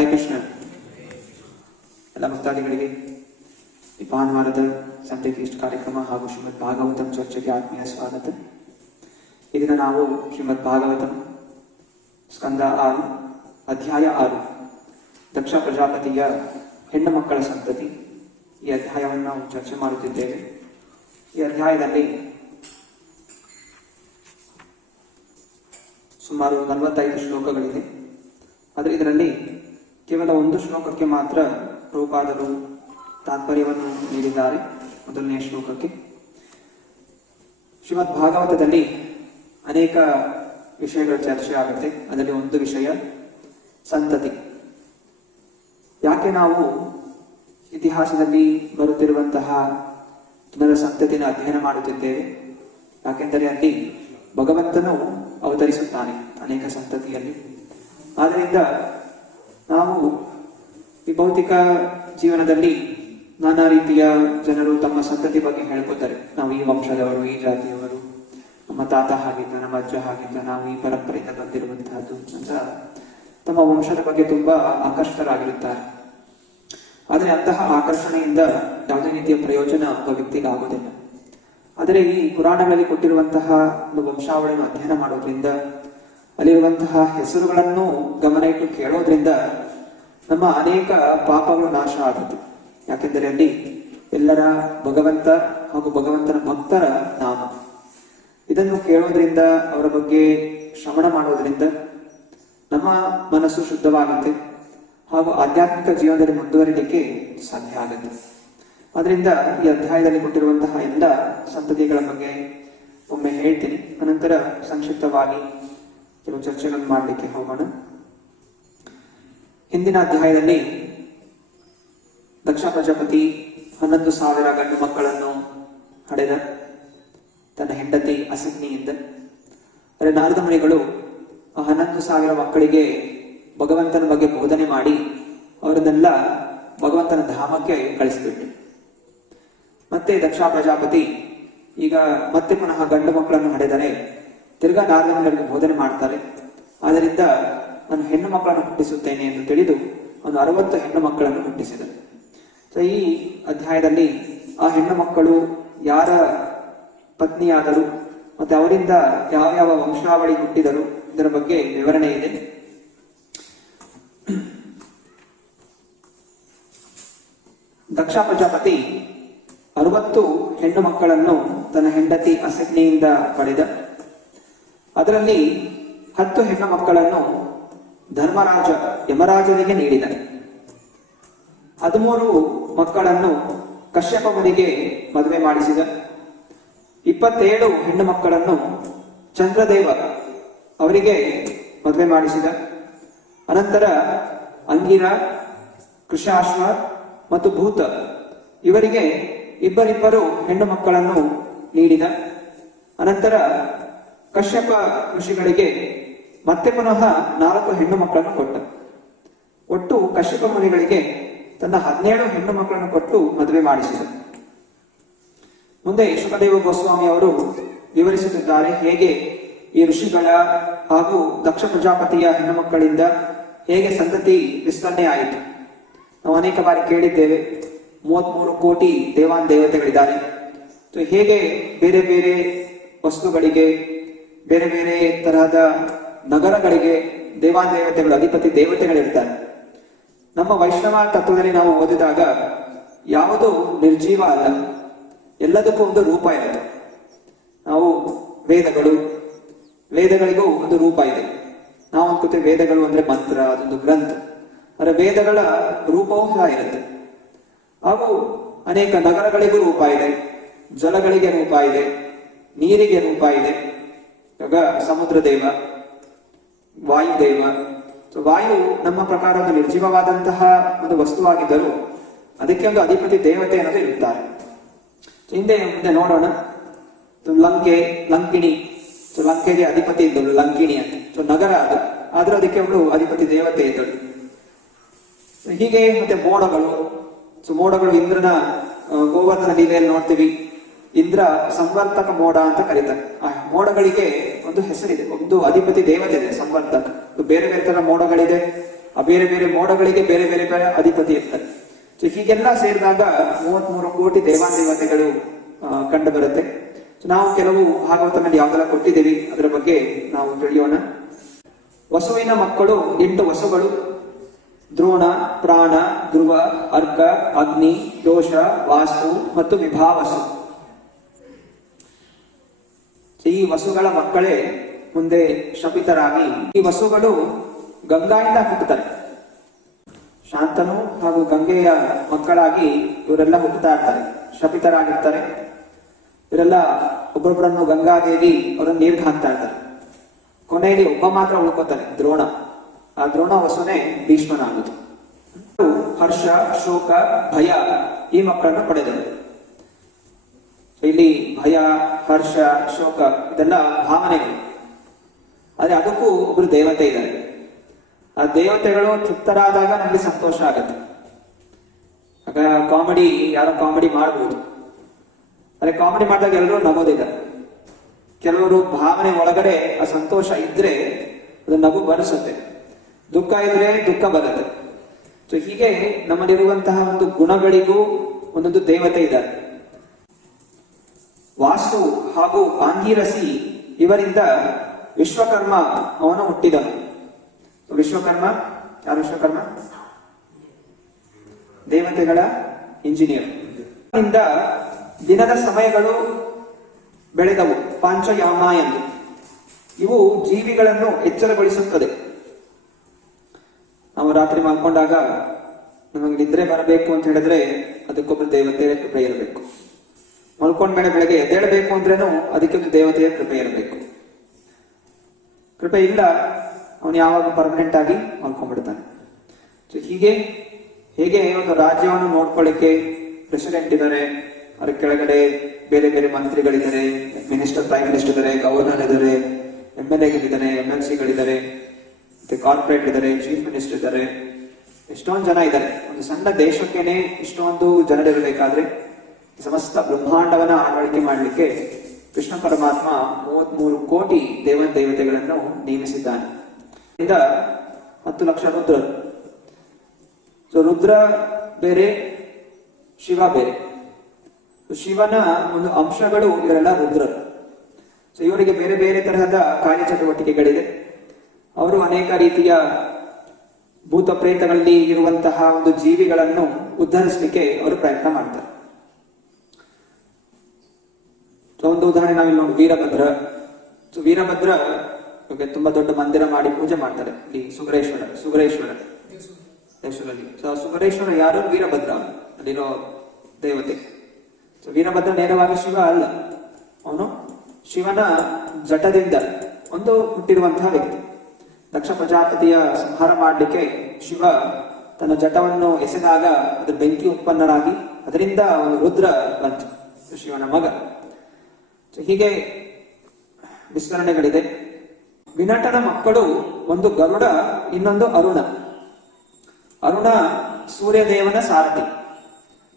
ಹರೇ ಕೃಷ್ಣ. ಎಲ್ಲ ಭಕ್ತಾದಿಗಳಿಗೆ ಈ ಭಾನುವಾರದ ಸಂತೆ ಫೀಸ್ಟ್ ಕಾರ್ಯಕ್ರಮ ಹಾಗೂ ಶ್ರೀಮದ್ ಭಾಗವತಂ ಚರ್ಚೆಗೆ ಆತ್ಮೀಯ ಸ್ವಾಗತ. ಇದನ್ನು ನಾವು ಶ್ರೀಮದ್ ಭಾಗವತಂ ಸ್ಕಂದ 6 ಅಧ್ಯಾಯ 6 ದಕ್ಷ ಪ್ರಜಾಪತಿಯ ಹೆಣ್ಣು ಮಕ್ಕಳ ಸಂತತಿ, ಈ ಅಧ್ಯಾಯವನ್ನು ನಾವು ಚರ್ಚೆ ಮಾಡುತ್ತಿದ್ದೇವೆ. ಈ ಅಧ್ಯಾಯದಲ್ಲಿ ಸುಮಾರು 45 ಶ್ಲೋಕಗಳಿದೆ. ಆದರೆ ಇದರಲ್ಲಿ ಕೇವಲ ಒಂದು ಶ್ಲೋಕಕ್ಕೆ ಮಾತ್ರ ರೂಪಾದರು ತಾತ್ಪರ್ಯವನ್ನು ನೀಡಿದ್ದಾರೆ. ಮೊದಲನೆಯ ಶ್ಲೋಕಕ್ಕೆ ಶ್ರೀಮದ್ ಭಾಗವತದಲ್ಲಿ ಅನೇಕ ವಿಷಯಗಳ ಚರ್ಚೆ ಆಗುತ್ತೆ. ಅದರಲ್ಲಿ ಒಂದು ವಿಷಯ ಸಂತತಿ. ಯಾಕೆ ನಾವು ಇತಿಹಾಸದಲ್ಲಿ ಬರುತ್ತಿರುವಂತಹ ಜನರ ಸಂತತಿನ ಅಧ್ಯಯನ ಮಾಡುತ್ತಿದ್ದೇವೆ? ಯಾಕೆಂದರೆ ಅಲ್ಲಿ ಭಗವಂತನು ಅವತರಿಸುತ್ತಾನೆ ಅನೇಕ ಸಂತತಿಯಲ್ಲಿ. ಆದ್ದರಿಂದ ನಾವು ಈ ಭೌತಿಕ ಜೀವನದಲ್ಲಿ ನಾನಾ ರೀತಿಯ ಜನರು ತಮ್ಮ ಸಂತತಿ ಬಗ್ಗೆ ಹೇಳ್ಕೊತಾರೆ. ನಾವು ಈ ವಂಶದವರು, ಈ ಜಾತಿಯವರು, ನಮ್ಮ ತಾತ ಹಾಗಿದ್ದ, ನಮ್ಮ ಅಜ್ಜ ಹಾಗಿದ್ದ, ನಾವು ಈ ಪರಂಪರೆಯಿಂದ ಬಂದಿರುವಂತಹದ್ದು ಅಂತ ತಮ್ಮ ವಂಶದ ಬಗ್ಗೆ ತುಂಬಾ ಆಕರ್ಷಿತರಾಗಿರುತ್ತಾರೆ. ಆದರೆ ಅಂತಹ ಆಕರ್ಷಣೆಯಿಂದ ಯಾವುದೇ ರೀತಿಯ ಪ್ರಯೋಜನ ಒಬ್ಬ ವ್ಯಕ್ತಿಗೆ ಆಗುವುದಿಲ್ಲ. ಆದರೆ ಈ ಪುರಾಣಗಳಲ್ಲಿ ಕೊಟ್ಟಿರುವಂತಹ ಒಂದು ವಂಶಾವಳಿಯನ್ನು ಅಧ್ಯಯನ ಮಾಡೋದ್ರಿಂದ, ಅಲ್ಲಿರುವಂತಹ ಹೆಸರುಗಳನ್ನು ಗಮನ ಇಟ್ಟು ಕೇಳೋದ್ರಿಂದ ನಮ್ಮ ಅನೇಕ ಪಾಪಗಳು ನಾಶ ಆಗುತ್ತೆ. ಯಾಕೆಂದರೆ ಅಲ್ಲಿ ಎಲ್ಲರ ಭಗವಂತ ಹಾಗೂ ಭಗವಂತನ ಭಕ್ತರ ನಾಮ. ಇದನ್ನು ಕೇಳೋದ್ರಿಂದ, ಅವರ ಬಗ್ಗೆ ಶ್ರವಣ ಮಾಡೋದ್ರಿಂದ ನಮ್ಮ ಮನಸ್ಸು ಶುದ್ಧವಾಗುತ್ತೆ ಹಾಗೂ ಆಧ್ಯಾತ್ಮಿಕ ಜೀವನದಲ್ಲಿ ಮುಂದುವರಿಲಿಕ್ಕೆ ಸಾಧ್ಯ ಆಗುತ್ತೆ. ಆದ್ರಿಂದ ಈ ಅಧ್ಯಾಯದಲ್ಲಿ ಕೊಟ್ಟಿರುವಂತಹ ಎಲ್ಲ ಸಂತತಿಗಳ ಬಗ್ಗೆ ಒಮ್ಮೆ ಹೇಳ್ತೀನಿ, ಅನಂತರ ಸಂಕ್ಷಿಪ್ತವಾಗಿ ಕೆಲವು ಚರ್ಚೆಗಳನ್ನು ಮಾಡಲಿಕ್ಕೆ ಹೋಗೋಣ. ಹಿಂದಿನ ಅಧ್ಯಾಯದಲ್ಲಿ ದಕ್ಷ ಪ್ರಜಾಪತಿ 11,000 ಗಂಡು ಮಕ್ಕಳನ್ನು ಹಡೆದ ತನ್ನ ಹೆಂಡತಿ ಅಸಿಗ್ನಿಯಿಂದ. ಆದರೆ ನಾರದ ಮುನಿಗಳು ಆ 11,000 ಮಕ್ಕಳಿಗೆ ಭಗವಂತನ ಬಗ್ಗೆ ಬೋಧನೆ ಮಾಡಿ ಅವರನ್ನೆಲ್ಲ ಭಗವಂತನ ಧಾಮಕ್ಕೆ ಕಳಿಸಿಬಿಟ್ಟು, ಮತ್ತೆ ದಕ್ಷ ಪ್ರಜಾಪತಿ ಈಗ ಮತ್ತೆ ಪುನಃ ಗಂಡು ಮಕ್ಕಳನ್ನು ಹಡೆದರೆ ತಿರ್ಗಾ ನಾರದ ಮುನಿಗಳಿಗೆ ಬೋಧನೆ ಮಾಡ್ತಾರೆ. ಆದ್ದರಿಂದ ನಾನು ಹೆಣ್ಣು ಮಕ್ಕಳನ್ನು ಹುಟ್ಟಿಸುತ್ತೇನೆ ಎಂದು ತಿಳಿದು ಒಂದು 60 ಹೆಣ್ಣು ಮಕ್ಕಳನ್ನು ಹುಟ್ಟಿಸಿದರು. ಸೊ ಈ ಅಧ್ಯಾಯದಲ್ಲಿ ಆ ಹೆಣ್ಣು ಮಕ್ಕಳು ಯಾರ ಪತ್ನಿಯಾದರು ಮತ್ತೆ ಅವರಿಂದ ಯಾವ ಯಾವ ವಂಶಾವಳಿ ಹುಟ್ಟಿದರು ಇದರ ಬಗ್ಗೆ ವಿವರಣೆ ಇದೆ. ದಕ್ಷ ಪ್ರಜಾಪತಿ 60 ಹೆಣ್ಣು ಮಕ್ಕಳನ್ನು ತನ್ನ ಹೆಂಡತಿ ಅಸಿಗ್ನಿಯಿಂದ ಪಡೆದ. ಅದರಲ್ಲಿ 10 ಹೆಣ್ಣು ಮಕ್ಕಳನ್ನು ಧರ್ಮರಾಜ ಯಮರಾಜನಿಗೆ ನೀಡಿದ. 13 ಮಕ್ಕಳನ್ನು ಕಶ್ಯಪ ಮುನಿಗೆ ಮದುವೆ ಮಾಡಿಸಿದ. 27 ಹೆಣ್ಣು ಮಕ್ಕಳನ್ನು ಚಂದ್ರದೇವ ಅವರಿಗೆ ಮದುವೆ ಮಾಡಿಸಿದ. ಅನಂತರ ಅಂಗಿರ, ಕೃಷಾಶ್ವ ಮತ್ತು ಭೂತ ಇವರಿಗೆ ಇಬ್ಬರಿಬ್ಬರು ಹೆಣ್ಣು ಮಕ್ಕಳನ್ನು ನೀಡಿದ. ಅನಂತರ ಕಶ್ಯಪ ಋಷಿಗಳಿಗೆ ಮತ್ತೆ ಪುನಃ 4 ಹೆಣ್ಣು ಮಕ್ಕಳನ್ನು ಕೊಟ್ಟ. ಒಟ್ಟು ಕಶ್ಯಪ ಮುನಿಗಳಿಗೆ ತನ್ನ 17 ಹೆಣ್ಣು ಮಕ್ಕಳನ್ನು ಕೊಟ್ಟು ಮದುವೆ ಮಾಡಿಸಿದ. ಮುಂದೆ ಶುಕದೇವ ಗೋಸ್ವಾಮಿ ಅವರು ವಿವರಿಸುತ್ತಿದ್ದಾರೆ ಹೇಗೆ ಈ ಋಷಿಗಳ ಹಾಗೂ ದಕ್ಷ ಪ್ರಜಾಪತಿಯ ಹೆಣ್ಣು ಮಕ್ಕಳಿಂದ ಹೇಗೆ ಸಂತತಿ ವಿಸ್ತರಣೆ ಆಯಿತು. ನಾವು ಅನೇಕ ಬಾರಿ ಕೇಳಿದ್ದೇವೆ, 33 ಕೋಟಿ ದೇವಾನ್ ದೇವತೆಗಳಿದ್ದಾರೆ. ಹೇಗೆ ಬೇರೆ ಬೇರೆ ವಸ್ತುಗಳಿಗೆ, ಬೇರೆ ಬೇರೆ ತರಹದ ನಗರಗಳಿಗೆ ದೇವಾನ್ ದೇವತೆಗಳು, ಅಧಿಪತಿ ದೇವತೆಗಳಿರ್ತಾರೆ. ನಮ್ಮ ವೈಷ್ಣವ ತತ್ವದಲ್ಲಿ ನಾವು ಓದಿದಾಗ ಯಾವುದು ನಿರ್ಜೀವ ಅಲ್ಲ, ಎಲ್ಲದಕ್ಕೂ ಒಂದು ರೂಪ ಇರುತ್ತೆ. ನಾವು ವೇದಗಳಿಗೂ ಒಂದು ರೂಪ ಇದೆ. ನಾವು ಅನ್ಕೋತೀವಿ ವೇದಗಳು ಅಂದ್ರೆ ಮಂತ್ರ, ಅದೊಂದು ಗ್ರಂಥ. ಆದರೆ ವೇದಗಳ ರೂಪವೂ ಸಹ ಇರುತ್ತೆ. ಹಾಗೂ ಅನೇಕ ನಗರಗಳಿಗೂ ರೂಪ ಇದೆ, ಜಲಗಳಿಗೆ ರೂಪ ಇದೆ, ನೀರಿಗೆ ರೂಪ ಇದೆ. ಇವಾಗ ಸಮುದ್ರ ದೇವ, ವಾಯುದೇವ. ವಾಯು ನಮ್ಮ ಪ್ರಕಾರ ಒಂದು ನಿರ್ಜೀವವಾದಂತಹ ಒಂದು ವಸ್ತುವಾಗಿದ್ದರೂ ಅದಕ್ಕೆ ಒಂದು ಅಧಿಪತಿ ದೇವತೆ ಅನ್ನೋದು ಇರುತ್ತಾರೆ. ಮುಂದೆ ನೋಡೋಣ. ಲಂಕಿಣಿ, ಲಂಕೆಗೆ ಅಧಿಪತಿ ಇದ್ದಳು ಲಂಕಿಣಿ ಅಂತ. ನಗರ ಅದು, ಆದ್ರೂ ಅದಕ್ಕೆ ಅವಳು ಅಧಿಪತಿ ದೇವತೆ ಇದ್ದಳು. ಹೀಗೆ ಮತ್ತೆ ಮೋಡಗಳು ಇಂದ್ರನ ಗೋವರ್ಧನ ಲೀಲೆಯಲ್ಲಿ ನೋಡ್ತೀವಿ. ಇಂದ್ರ ಸಂವರ್ತಕ ಮೋಡ ಅಂತ ಕರೀತಾರೆ. ಆ ಮೋಡಗಳಿಗೆ ಒಂದು ಹೆಸರಿದೆ, ಒಂದು ಅಧಿಪತಿ ದೇವತೆ ಇದೆ ಸಂವರ್ತಕ. ಬೇರೆ ಬೇರೆ ತರ ಮೋಡಗಳಿದೆ. ಆ ಬೇರೆ ಬೇರೆ ಮೋಡಗಳಿಗೆ ಬೇರೆ ಬೇರೆ ಬೇರೆ ಅಧಿಪತಿ ಇರ್ತಾರೆ. ಸೊ ಹೀಗೆಲ್ಲ ಸೇರಿದಾಗ 33 ಕೋಟಿ ದೇವಾದೇವತೆಗಳು ಕಂಡು ಬರುತ್ತೆ. ನಾವು ಕೆಲವು ಭಾಗವತನಲ್ಲಿ ಯಾವ್ದೆಲ್ಲ ಕೊಟ್ಟಿದ್ದೀವಿ ಅದರ ಬಗ್ಗೆ ನಾವು ತಿಳಿಯೋಣ. ವಸುವಿನ ಮಕ್ಕಳು 8 ವಸುಗಳು: ದ್ರೋಣ, ಪ್ರಾಣ, ಧ್ರುವ, ಅರ್ಕ, ಅಗ್ನಿ, ದೋಷ, ವಾಸ್ತು ಮತ್ತು ವಿಭಾವಸು. ಈ ವಸುಗಳ ಮಕ್ಕಳೇ ಮುಂದೆ ಶಪಿತರಾಗಿ, ಈ ವಸುಗಳು ಗಂಗಾಯಿಂದ ಹುಟ್ಟುತ್ತಾರೆ. ಶಾಂತನು ಹಾಗೂ ಗಂಗೆಯ ಮಕ್ಕಳಾಗಿ ಇವರೆಲ್ಲ ಹುಟ್ಟುತ್ತಾ ಇರ್ತಾರೆ, ಶಪಿತರಾಗಿರ್ತಾರೆ. ಇವರೆಲ್ಲ ಒಬ್ಬೊಬ್ಬರನ್ನು ಗಂಗಾದೇವಿ ಅವರನ್ನು ನೀರ್ಗೆ ಹಾಕ್ತಾ ಇರ್ತಾರೆ. ಕೊನೆಯಲ್ಲಿ ಒಬ್ಬ ಮಾತ್ರ ಉಳ್ಕೋತಾರೆ, ದ್ರೋಣ. ಆ ದ್ರೋಣ ವಸುನೇ ಭೀಷ್ಮನಾಗುದು. ಹರ್ಷ, ಶೋಕ, ಭಯ ಈ ಮಕ್ಕಳನ್ನು ಪಡೆದರು. ಇಲ್ಲಿ ಭಯ, ಹರ್ಷ, ಶೋಕ ಇದೆಲ್ಲ ಭಾವನೆಗಳು. ಆದ್ರೆ ಅದಕ್ಕೂ ಒಬ್ರು ದೇವತೆ ಇದ್ದಾರೆ. ಆ ದೇವತೆಗಳು ತೃಪ್ತರಾದಾಗ ನಮಗೆ ಸಂತೋಷ ಆಗುತ್ತೆ. ಆಗ ಕಾಮಿಡಿ, ಯಾರೋ ಕಾಮಿಡಿ ಮಾಡ್ಬೋದು, ಅದೇ ಕಾಮಿಡಿ ಮಾಡಿದಾಗ ಎಲ್ಲರೂ ನಗೋದಿಲ್ಲ. ಕೆಲವರು ಭಾವನೆ ಒಳಗಡೆ ಆ ಸಂತೋಷ ಇದ್ರೆ ಅದು ನಗು ಬರಿಸುತ್ತೆ, ದುಃಖ ಇದ್ರೆ ದುಃಖ ಬರುತ್ತೆ. ಸೊ ಹೀಗೆ ನಮ್ಮಲ್ಲಿರುವಂತಹ ಒಂದು ಗುಣಗಳಿಗೂ ಒಂದೊಂದು ದೇವತೆ ಇದ್ದಾರೆ. ವಾಸ್ತು ಹಾಗೂ ಆಂಗಿರಸಿ ಇವರಿಂದ ವಿಶ್ವಕರ್ಮ ಅವನು ಹುಟ್ಟಿದನು. ವಿಶ್ವಕರ್ಮ ಯಾರು? ವಿಶ್ವಕರ್ಮ ದೇವತೆಗಳ ಇಂಜಿನಿಯರ್. ದಿನದ ಸಮಯಗಳು ಬೆಳೆದವು, ಪಾಂಚಯಾಮ ಎಂದು. ಇವು ಜೀವಿಗಳನ್ನು ಎಚ್ಚರಗೊಳಿಸುತ್ತದೆ. ನಾವು ರಾತ್ರಿ ಮಲ್ಕೊಂಡಾಗ ನಮಗೆ ನಿದ್ರೆ ಬರಬೇಕು ಅಂತ ಹೇಳಿದ್ರೆ ಅದಕ್ಕೊಬ್ಬರು ದೇವತೆಯ ಕೃಪೆ ಇರಬೇಕು. ಮಲ್ಕೊಂಡ್ಮೇಲೆ ಬೆಳಗ್ಗೆ ಎದ್ದೇಳಬೇಕು ಅಂದ್ರೇನು ಅದಕ್ಕೊಂದು ದೇವತೆಯ ಕೃಪೆ ಇರಬೇಕು. ಕೃಪೆ ಇಲ್ಲ, ಅವನು ಯಾವಾಗ ಪರ್ಮನೆಂಟ್ ಆಗಿ ಮಲ್ಕೊಂಡ್ಬಿಡ್ತಾನೆ. ಸೊ ಹೇಗೆ ಒಂದು ರಾಜ್ಯವನ್ನು ನೋಡ್ಕೊಳ್ಳಿಕ್ಕೆ ಪ್ರೆಸಿಡೆಂಟ್ ಇದ್ದಾರೆ, ಅದರ ಕೆಳಗಡೆ ಬೇರೆ ಬೇರೆ ಮಂತ್ರಿಗಳಿದ್ದಾರೆ, ಮಿನಿಸ್ಟರ್, ಪ್ರೈಮ್ ಮಿನಿಸ್ಟರ್ ಇದ್ದಾರೆ, ಗವರ್ನರ್ ಇದ್ದಾರೆ, MLAಗಳಿದ್ದಾರೆ, MLCಗಳಿದ್ದಾರೆ, ಮತ್ತೆ ಕಾರ್ಪೊರೇಟ್ ಇದ್ದಾರೆ, ಚೀಫ್ ಮಿನಿಸ್ಟರ್ ಇದ್ದಾರೆ, ಎಷ್ಟೊಂದು ಜನ ಇದ್ದಾರೆ. ಒಂದು ಸಣ್ಣ ದೇಶಕ್ಕೇನೆ ಇಷ್ಟೊಂದು ಜನರಿರಬೇಕಾದ್ರೆ ಸಮಸ್ತ ಬ್ರಹ್ಮಾಂಡವನ್ನ ಆಳ್ವಿಕೆ ಮಾಡಲಿಕ್ಕೆ ಕೃಷ್ಣ ಪರಮಾತ್ಮ 33 ಕೋಟಿ ದೇವತೆಗಳನ್ನು ನೇಮಿಸಿದ್ದಾನೆ. 10 ಲಕ್ಷ ರುದ್ರರು. ಸೊ ರುದ್ರ ಬೇರೆ, ಶಿವ ಬೇರೆ. ಶಿವನ ಒಂದು ಅಂಶಗಳು ಇವರೆಲ್ಲ ರುದ್ರರು. ಸೊ ಇವರಿಗೆ ಬೇರೆ ಬೇರೆ ತರಹದ ಕಾರ್ಯಚಟುವಟಿಕೆಗಳಿದೆ. ಅವರು ಅನೇಕ ರೀತಿಯ ಭೂತ ಪ್ರೇತಗಳಲ್ಲಿ ಇರುವಂತಹ ಒಂದು ಜೀವಿಗಳನ್ನು ಉದ್ಧರಿಸಲಿಕ್ಕೆ ಅವರು ಪ್ರಯತ್ನ ಮಾಡ್ತಾರೆ. ಒಂದು ಉದಾಹರಣೆ ನಾವಿಲ್ಲಿ ನೋಡಿ, ವೀರಭದ್ರ. ಸೊ ವೀರಭದ್ರ ತುಂಬಾ ದೊಡ್ಡ ಮಂದಿರ ಮಾಡಿ ಪೂಜೆ ಮಾಡ್ತಾರೆ ಇಲ್ಲಿ ಸುಗರೇಶ್ವರ. ಸುಗರೇಶ್ವರ ಯಾರು? ವೀರಭದ್ರ ಅಲ್ಲಿರೋ ದೇವತೆ. ಸೊ ವೀರಭದ್ರ ನೇರವಾಗಿ ಶಿವ ಅಲ್ಲ, ಅವನು ಶಿವನ ಜಟದಿಂದ ಒಂದು ಹುಟ್ಟಿರುವಂತಹ ವ್ಯಕ್ತಿ. ದಕ್ಷ ಪ್ರಜಾಪತಿಯ ಸಂಹಾರ ಮಾಡಲಿಕ್ಕೆ ಶಿವ ತನ್ನ ಜಟವನ್ನು ಎಸೆದಾಗ ಅದರ ಬೆಂಕಿ ಉತ್ಪನ್ನರಾಗಿ ಅದರಿಂದ ಒಂದು ರುದ್ರ ಬಂತು, ಶಿವನ ಮಗ. ಸೊ ಹೀಗೆ ವಿಸ್ತರಣೆಗಳಿದೆ. ವಿನಟನ ಮಕ್ಕಳು ಒಂದು ಗರುಡ, ಇನ್ನೊಂದು ಅರುಣ. ಅರುಣ ಸೂರ್ಯದೇವನ ಸಾರಥಿ.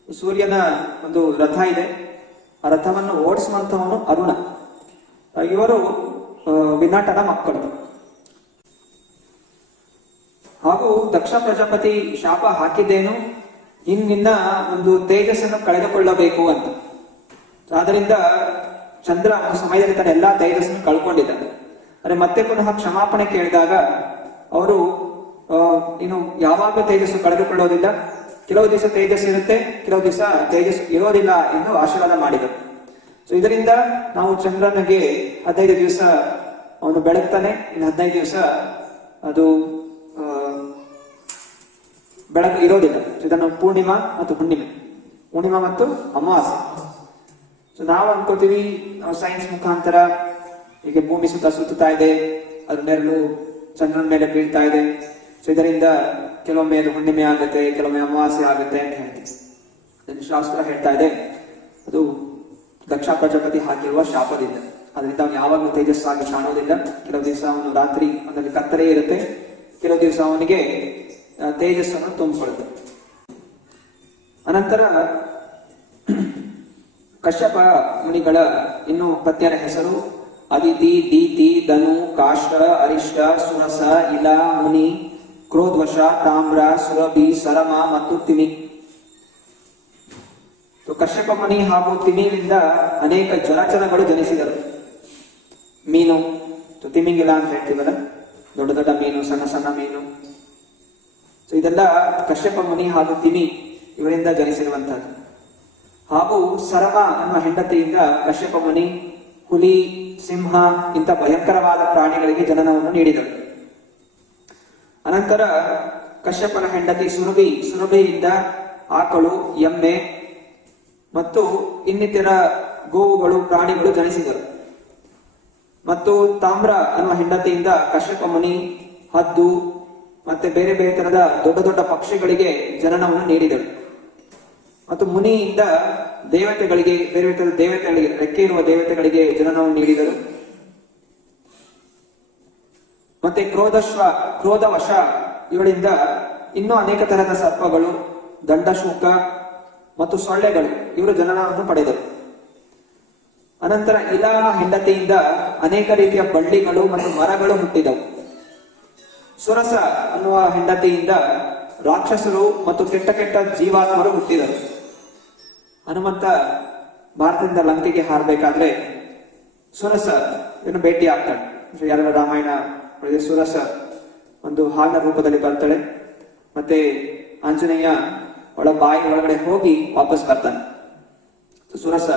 ಸೂರ್ಯನ ಒಂದು ರಥ ಇದೆ, ಆ ರಥವನ್ನು ಓಡಿಸುವಂತವನು ಅರುಣ. ಇವರು ವಿನಟನ ಮಕ್ಕಳು. ಹಾಗೂ ದಕ್ಷ ಪ್ರಜಾಪತಿ ಶಾಪ ಹಾಕಿದ್ದೇನು, ನಿನ್ನ ಒಂದು ತೇಜಸ್ಸನ್ನು ಕಳೆದುಕೊಳ್ಳಬೇಕು ಅಂತ. ಆದ್ರಿಂದ ಚಂದ್ರ ಒಂದು ಸಮಯದಲ್ಲಿ ತನ್ನ ಎಲ್ಲಾ ತೇಜಸ್ಸನ್ನು ಕಳ್ಕೊಂಡಿದ್ದಾನೆ. ಆದ್ರೆ ಮತ್ತೆ ಪುನಃ ಕ್ಷಮಾಪಣೆ ಕೇಳಿದಾಗ ಅವರು ಇನ್ನು ಯಾವಾಗ ತೇಜಸ್ಸು ಕಳೆದುಕೊಳ್ಳೋದಿಲ್ಲ, ಕೆಲವು ದಿವಸ ತೇಜಸ್ಸು ಇರುತ್ತೆ, ಕೆಲವು ದಿವಸ ತೇಜಸ್ಸು ಇರೋದಿಲ್ಲ ಎಂದು ಆಶೀರ್ವಾದ ಮಾಡಿದರು. ಸೊ ಇದರಿಂದ ನಾವು ಚಂದ್ರನಿಗೆ 15 ದಿವಸ ಅವನು ಬೆಳಗ್ತಾನೆ, ಇನ್ನು 15 ದಿವಸ ಅದು ಬೆಳಕು ಇರೋದಿಲ್ಲ. ಇದನ್ನು ಪೂರ್ಣಿಮಾ ಮತ್ತು ಪೂರ್ಣಿಮಾ ಮತ್ತು ಅಮಾವಾಸ್ಯೆ. ಸೊ ನಾವು ಅನ್ಕೋತೀವಿ ನಾವು ಸೈನ್ಸ್ ಮುಖಾಂತರ ಹೀಗೆ ಭೂಮಿ ಸುತ್ತುತ್ತಾ ಇದೆ, ಅದ್ರ ನೆರಳು ಚಂದ್ರನ ಮೇಲೆ ಬೀಳ್ತಾ ಇದೆ. ಸೊ ಇದರಿಂದ ಕೆಲವೊಮ್ಮೆ ಅದು ಹುಣ್ಣಿಮೆ ಆಗುತ್ತೆ, ಕೆಲವೊಮ್ಮೆ ಅಮಾವಾಸ್ಯೆ ಆಗುತ್ತೆ ಅಂತ ಹೇಳ್ತೀವಿ. ಅದನ್ನು ಶಾಸ್ತ್ರ ಹೇಳ್ತಾ ಇದೆ ಅದು ದಕ್ಷ ಪ್ರಜಾಪತಿ ಹಾಕಿರುವ ಶಾಪದಿಂದ. ಅದರಿಂದ ಅವನು ಯಾವಾಗಲೂ ತೇಜಸ್ಸಾಗಿ ಕಾಣೋದಿಲ್ಲ. ಕೆಲವು ದಿವಸ ಅವನು ರಾತ್ರಿ ಅದರಲ್ಲಿ ಕತ್ತಲೆ ಇರುತ್ತೆ, ಕೆಲವು ದಿವಸ ಅವನಿಗೆ ತೇಜಸ್ಸನ್ನು ತುಂಬಿಕೊಳ್ಳುತ್ತೆ. ಅನಂತರ ಕಶ್ಯಪ ಮುನಿಗಳ ಇನ್ನು ಪತ್ನಿಯರ ಹೆಸರು ಅದಿತಿ, ದೀತಿ, ಧನು, ಕಾಷ್ಟ, ಅರಿಷ್ಟ, ಸುರಸ, ಇಲ, ಮುನಿ, ಕ್ರೋಧವಶ, ತಾಮ್ರ, ಸುರಭಿ, ಸರಮ ಮತ್ತು ತಿಮಿ. ಕಶ್ಯಪ ಮುನಿ ಹಾಗೂ ತಿಮಿಯಿಂದ ಅನೇಕ ಜಲಚರಗಳು ಜನಿಸಿದರು. ಮೀನು, ತಿಮಿಂಗಿಲ ಅಂತ ಹೇಳ್ತೀವಲ್ಲ, ದೊಡ್ಡ ದೊಡ್ಡ ಮೀನು, ಸಣ್ಣ ಸಣ್ಣ ಮೀನು. ಇದೆಲ್ಲ ಕಶ್ಯಪ ಮುನಿ ಹಾಗೂ ತಿಮಿ ಇವರಿಂದ ಜನಿಸಿರುವಂತಹದ್ದು. ಹಾಗೂ ಸರಮ ಅನ್ನುವ ಹೆಂಡತಿಯಿಂದ ಕಶ್ಯಪ ಮುನಿ ಹುಲಿ, ಸಿಂಹ ಇಂಥ ಭಯಂಕರವಾದ ಪ್ರಾಣಿಗಳಿಗೆ ಜನನವನ್ನು ನೀಡಿದರು. ಅನಂತರ ಕಶ್ಯಪನ ಹೆಂಡತಿ ಸುರಭಿಯಿಂದ ಆಕಳು, ಎಮ್ಮೆ ಮತ್ತು ಇನ್ನಿತರ ಗೋವುಗಳು, ಪ್ರಾಣಿಗಳು ಜನಿಸಿದರು. ಮತ್ತು ತಾಮ್ರ ಅನ್ನುವ ಹೆಂಡತಿಯಿಂದ ಕಶ್ಯಪ ಮುನಿ ಹದ್ದು ಮತ್ತೆ ಬೇರೆ ಬೇರೆ ತರದ ದೊಡ್ಡ ದೊಡ್ಡ ಪಕ್ಷಿಗಳಿಗೆ ಜನನವನ್ನು ನೀಡಿದರು. ಮತ್ತು ಮುನಿಯಿಂದ ದೇವತೆಗಳಿಗೆ, ಬೇರೆ ಬೇರೆ ತರದ ದೇವತೆಗಳಿಗೆ, ರೆಕ್ಕೆ ಇರುವ ದೇವತೆಗಳಿಗೆ ಜನನವನ್ನು ನೀಡಿದರು. ಮತ್ತೆ ಕ್ರೋಧವಶ ಇವಳಿಂದ ಇನ್ನೂ ಅನೇಕ ತರಹದ ಸರ್ಪಗಳು, ದಂಡಶೂಕ ಮತ್ತು ಸೊಳ್ಳೆಗಳು ಇವರು ಜನನವನ್ನು ಪಡೆದರು. ಅನಂತರ ಇಲಾನ ಹೆಂಡತಿಯಿಂದ ಅನೇಕ ರೀತಿಯ ಬಳ್ಳಿಗಳು ಮತ್ತು ಮರಗಳು ಹುಟ್ಟಿದವು. ಸುರಸ ಅನ್ನುವ ಹೆಂಡತಿಯಿಂದ ರಾಕ್ಷಸರು ಮತ್ತು ಕೆಟ್ಟ ಕೆಟ್ಟ ಜೀವಾತ್ಮರು ಹುಟ್ಟಿದರು. ಹನುಮಂತ ಭಾರತದಿಂದ ಲಂಕೆಗೆ ಹಾರಬೇಕಾದ್ರೆ ಸುರಸ ಇನ್ನು ಭೇಟಿ ಆಗ್ತಾಳೆ. ಯಾರ ರಾಮಾಯಣ ಸುರಸ ಒಂದು ಹಾವಿನ ರೂಪದಲ್ಲಿ ಬರ್ತಾಳೆ. ಮತ್ತೆ ಆಂಜನೇಯ ಅವಳ ಬಾಯಿ ಒಳಗಡೆ ಹೋಗಿ ವಾಪಸ್ ಬರ್ತಾನೆ. ಸುರಸ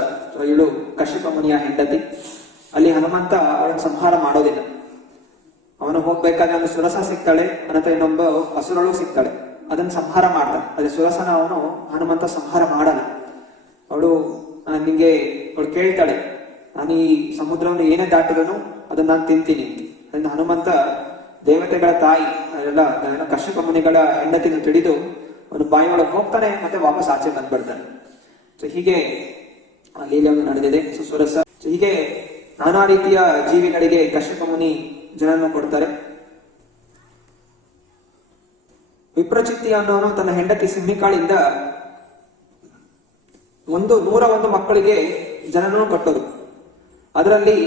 ಇವಳು ಕಶ್ಯಪ ಮುನಿಯ ಹೆಂಡತಿ. ಅಲ್ಲಿ ಹನುಮಂತ ಅವಳನ್ನು ಸಂಹಾರ ಮಾಡೋದಿಲ್ಲ. ಅವನು ಹೋಗ್ಬೇಕಾದ್ರೆ ಒಂದು ಸುರಸ ಸಿಗ್ತಾಳೆ, ಅನಂತರ ಇನ್ನೊಬ್ಬ ಹಸುರಳು ಸಿಗ್ತಾಳೆ. ಅದನ್ನು ಸಂಹಾರ ಮಾಡ್ತಾನೆ. ಅದೇ ಸುರಸನ ಅವನು ಹನುಮಂತ ಸಂಹಾರ ಮಾಡಲ್ಲ. ಅವಳು ಕೇಳ್ತಾಳೆ, ನಾನು ಈ ಸಮುದ್ರವನ್ನು ಏನೇ ದಾಟಿದ್ರು ಅದನ್ನ ನಾನು ತಿಂತೀನಿ ಅಂತ. ಅದನ್ನ ಹನುಮಂತ ದೇವತೆಗಳ ತಾಯಿ ಎಲ್ಲ ಕಶ್ಯಪ ಮುನಿಗಳ ಹೆಂಡತಿನ ತಿಳಿದು ಅವನು ಬಾಯಿ ಒಳಗೆ ಹೋಗ್ತಾನೆ, ಮತ್ತೆ ವಾಪಸ್ ಆಚೆ ಬಂದ್ಬಿಡ್ತಾನೆ. ಸೊ ಹೀಗೆ ಲೀಲೆಯನ್ನು ನಡೆದಿದೆ. ಸುರಸ ಹೀಗೆ ನಾನಾ ರೀತಿಯ ಜೀವಿಗಳಿಗೆ ಕಶ್ಯಪ ಮುನಿ ಜನನ ಕೊಡ್ತಾರೆ. ವಿಪ್ರಚಿತ್ತಿ ಅನ್ನೋನು ತನ್ನ ಹೆಂಡತಿ ಸಿಂಹಿಕಾಳಿಂದ 101 ಮಕ್ಕಳಿಗೆ ಜನನ ಕೊಟ್ಟರು. ಅದರಲ್ಲಿ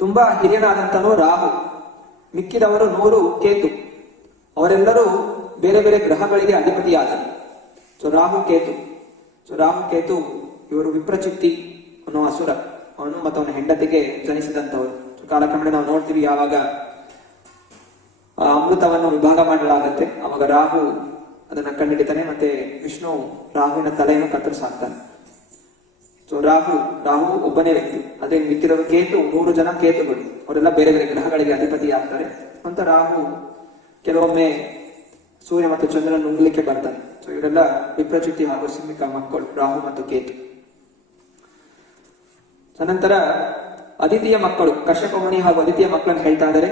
ತುಂಬಾ ಹಿರಿಯನಾದಂತನು ರಾಹು, ಮಿಕ್ಕಿದವರು 100 ಕೇತು. ಅವರೆಲ್ಲರೂ ಬೇರೆ ಬೇರೆ ಗ್ರಹಗಳಿಗೆ ಅಧಿಪತಿಯಾದರು. ರಾಹು ಕೇತು ಇವರು ವಿಪ್ರಚಿತ್ತಿ ಅನ್ನೋ ಅಸುರ, ಅವನು ಮತ್ತು ಅವನ ಹೆಂಡತಿಗೆ ಜನಿಸಿದಂತವರು. ಕಾಲಕ್ರಮೇಣ ನಾವು ನೋಡ್ತೀವಿ, ಯಾವಾಗ ಅಮೃತವನ್ನು ವಿಭಾಗ ಮಾಡಲಾಗತ್ತೆ ಅವಾಗ ರಾಹು ಅದನ್ನ ಕಂಡುಹಿಡಿತಾನೆ. ಮತ್ತೆ ವಿಷ್ಣು ರಾಹುವಿನ ತಲೆಯನ್ನು ಕತ್ತರಿಸಾಕ್ತಾನೆ. ರಾಹು ಒಬ್ಬನೇ ವ್ಯಕ್ತಿ. ಅದೇ ಮಿಕ್ಕಿದವರು ಕೇತು, 100 ಜನ ಕೇತುಗಳು, ಅವರೆಲ್ಲ ಬೇರೆ ಬೇರೆ ಗ್ರಹಗಳಿಗೆ ಅಧಿಪತಿ ಆಗ್ತಾರೆ. ಅಂತ ರಾಹು ಕೆಲವೊಮ್ಮೆ ಸೂರ್ಯ ಮತ್ತು ಚಂದ್ರನ ನುಂಗ್ಲಿಕ್ಕೆ ಬರ್ತಾನೆ. ಇವರೆಲ್ಲ ವಿಪ್ರಚಿತ್ತಿ ಹಾಗೂ ಸಿಂಹಿಕ ಮಕ್ಕಳು, ರಾಹು ಮತ್ತು ಕೇತು. ಅನಂತರ ಅದಿತಿಯ ಮಕ್ಕಳು, ಕಶ್ಯಪ ಮುನಿ ಹಾಗೂ ಅದಿತಿಯ ಮಕ್ಕಳನ್ನು ಹೇಳ್ತಾ ಇದ್ದಾರೆ.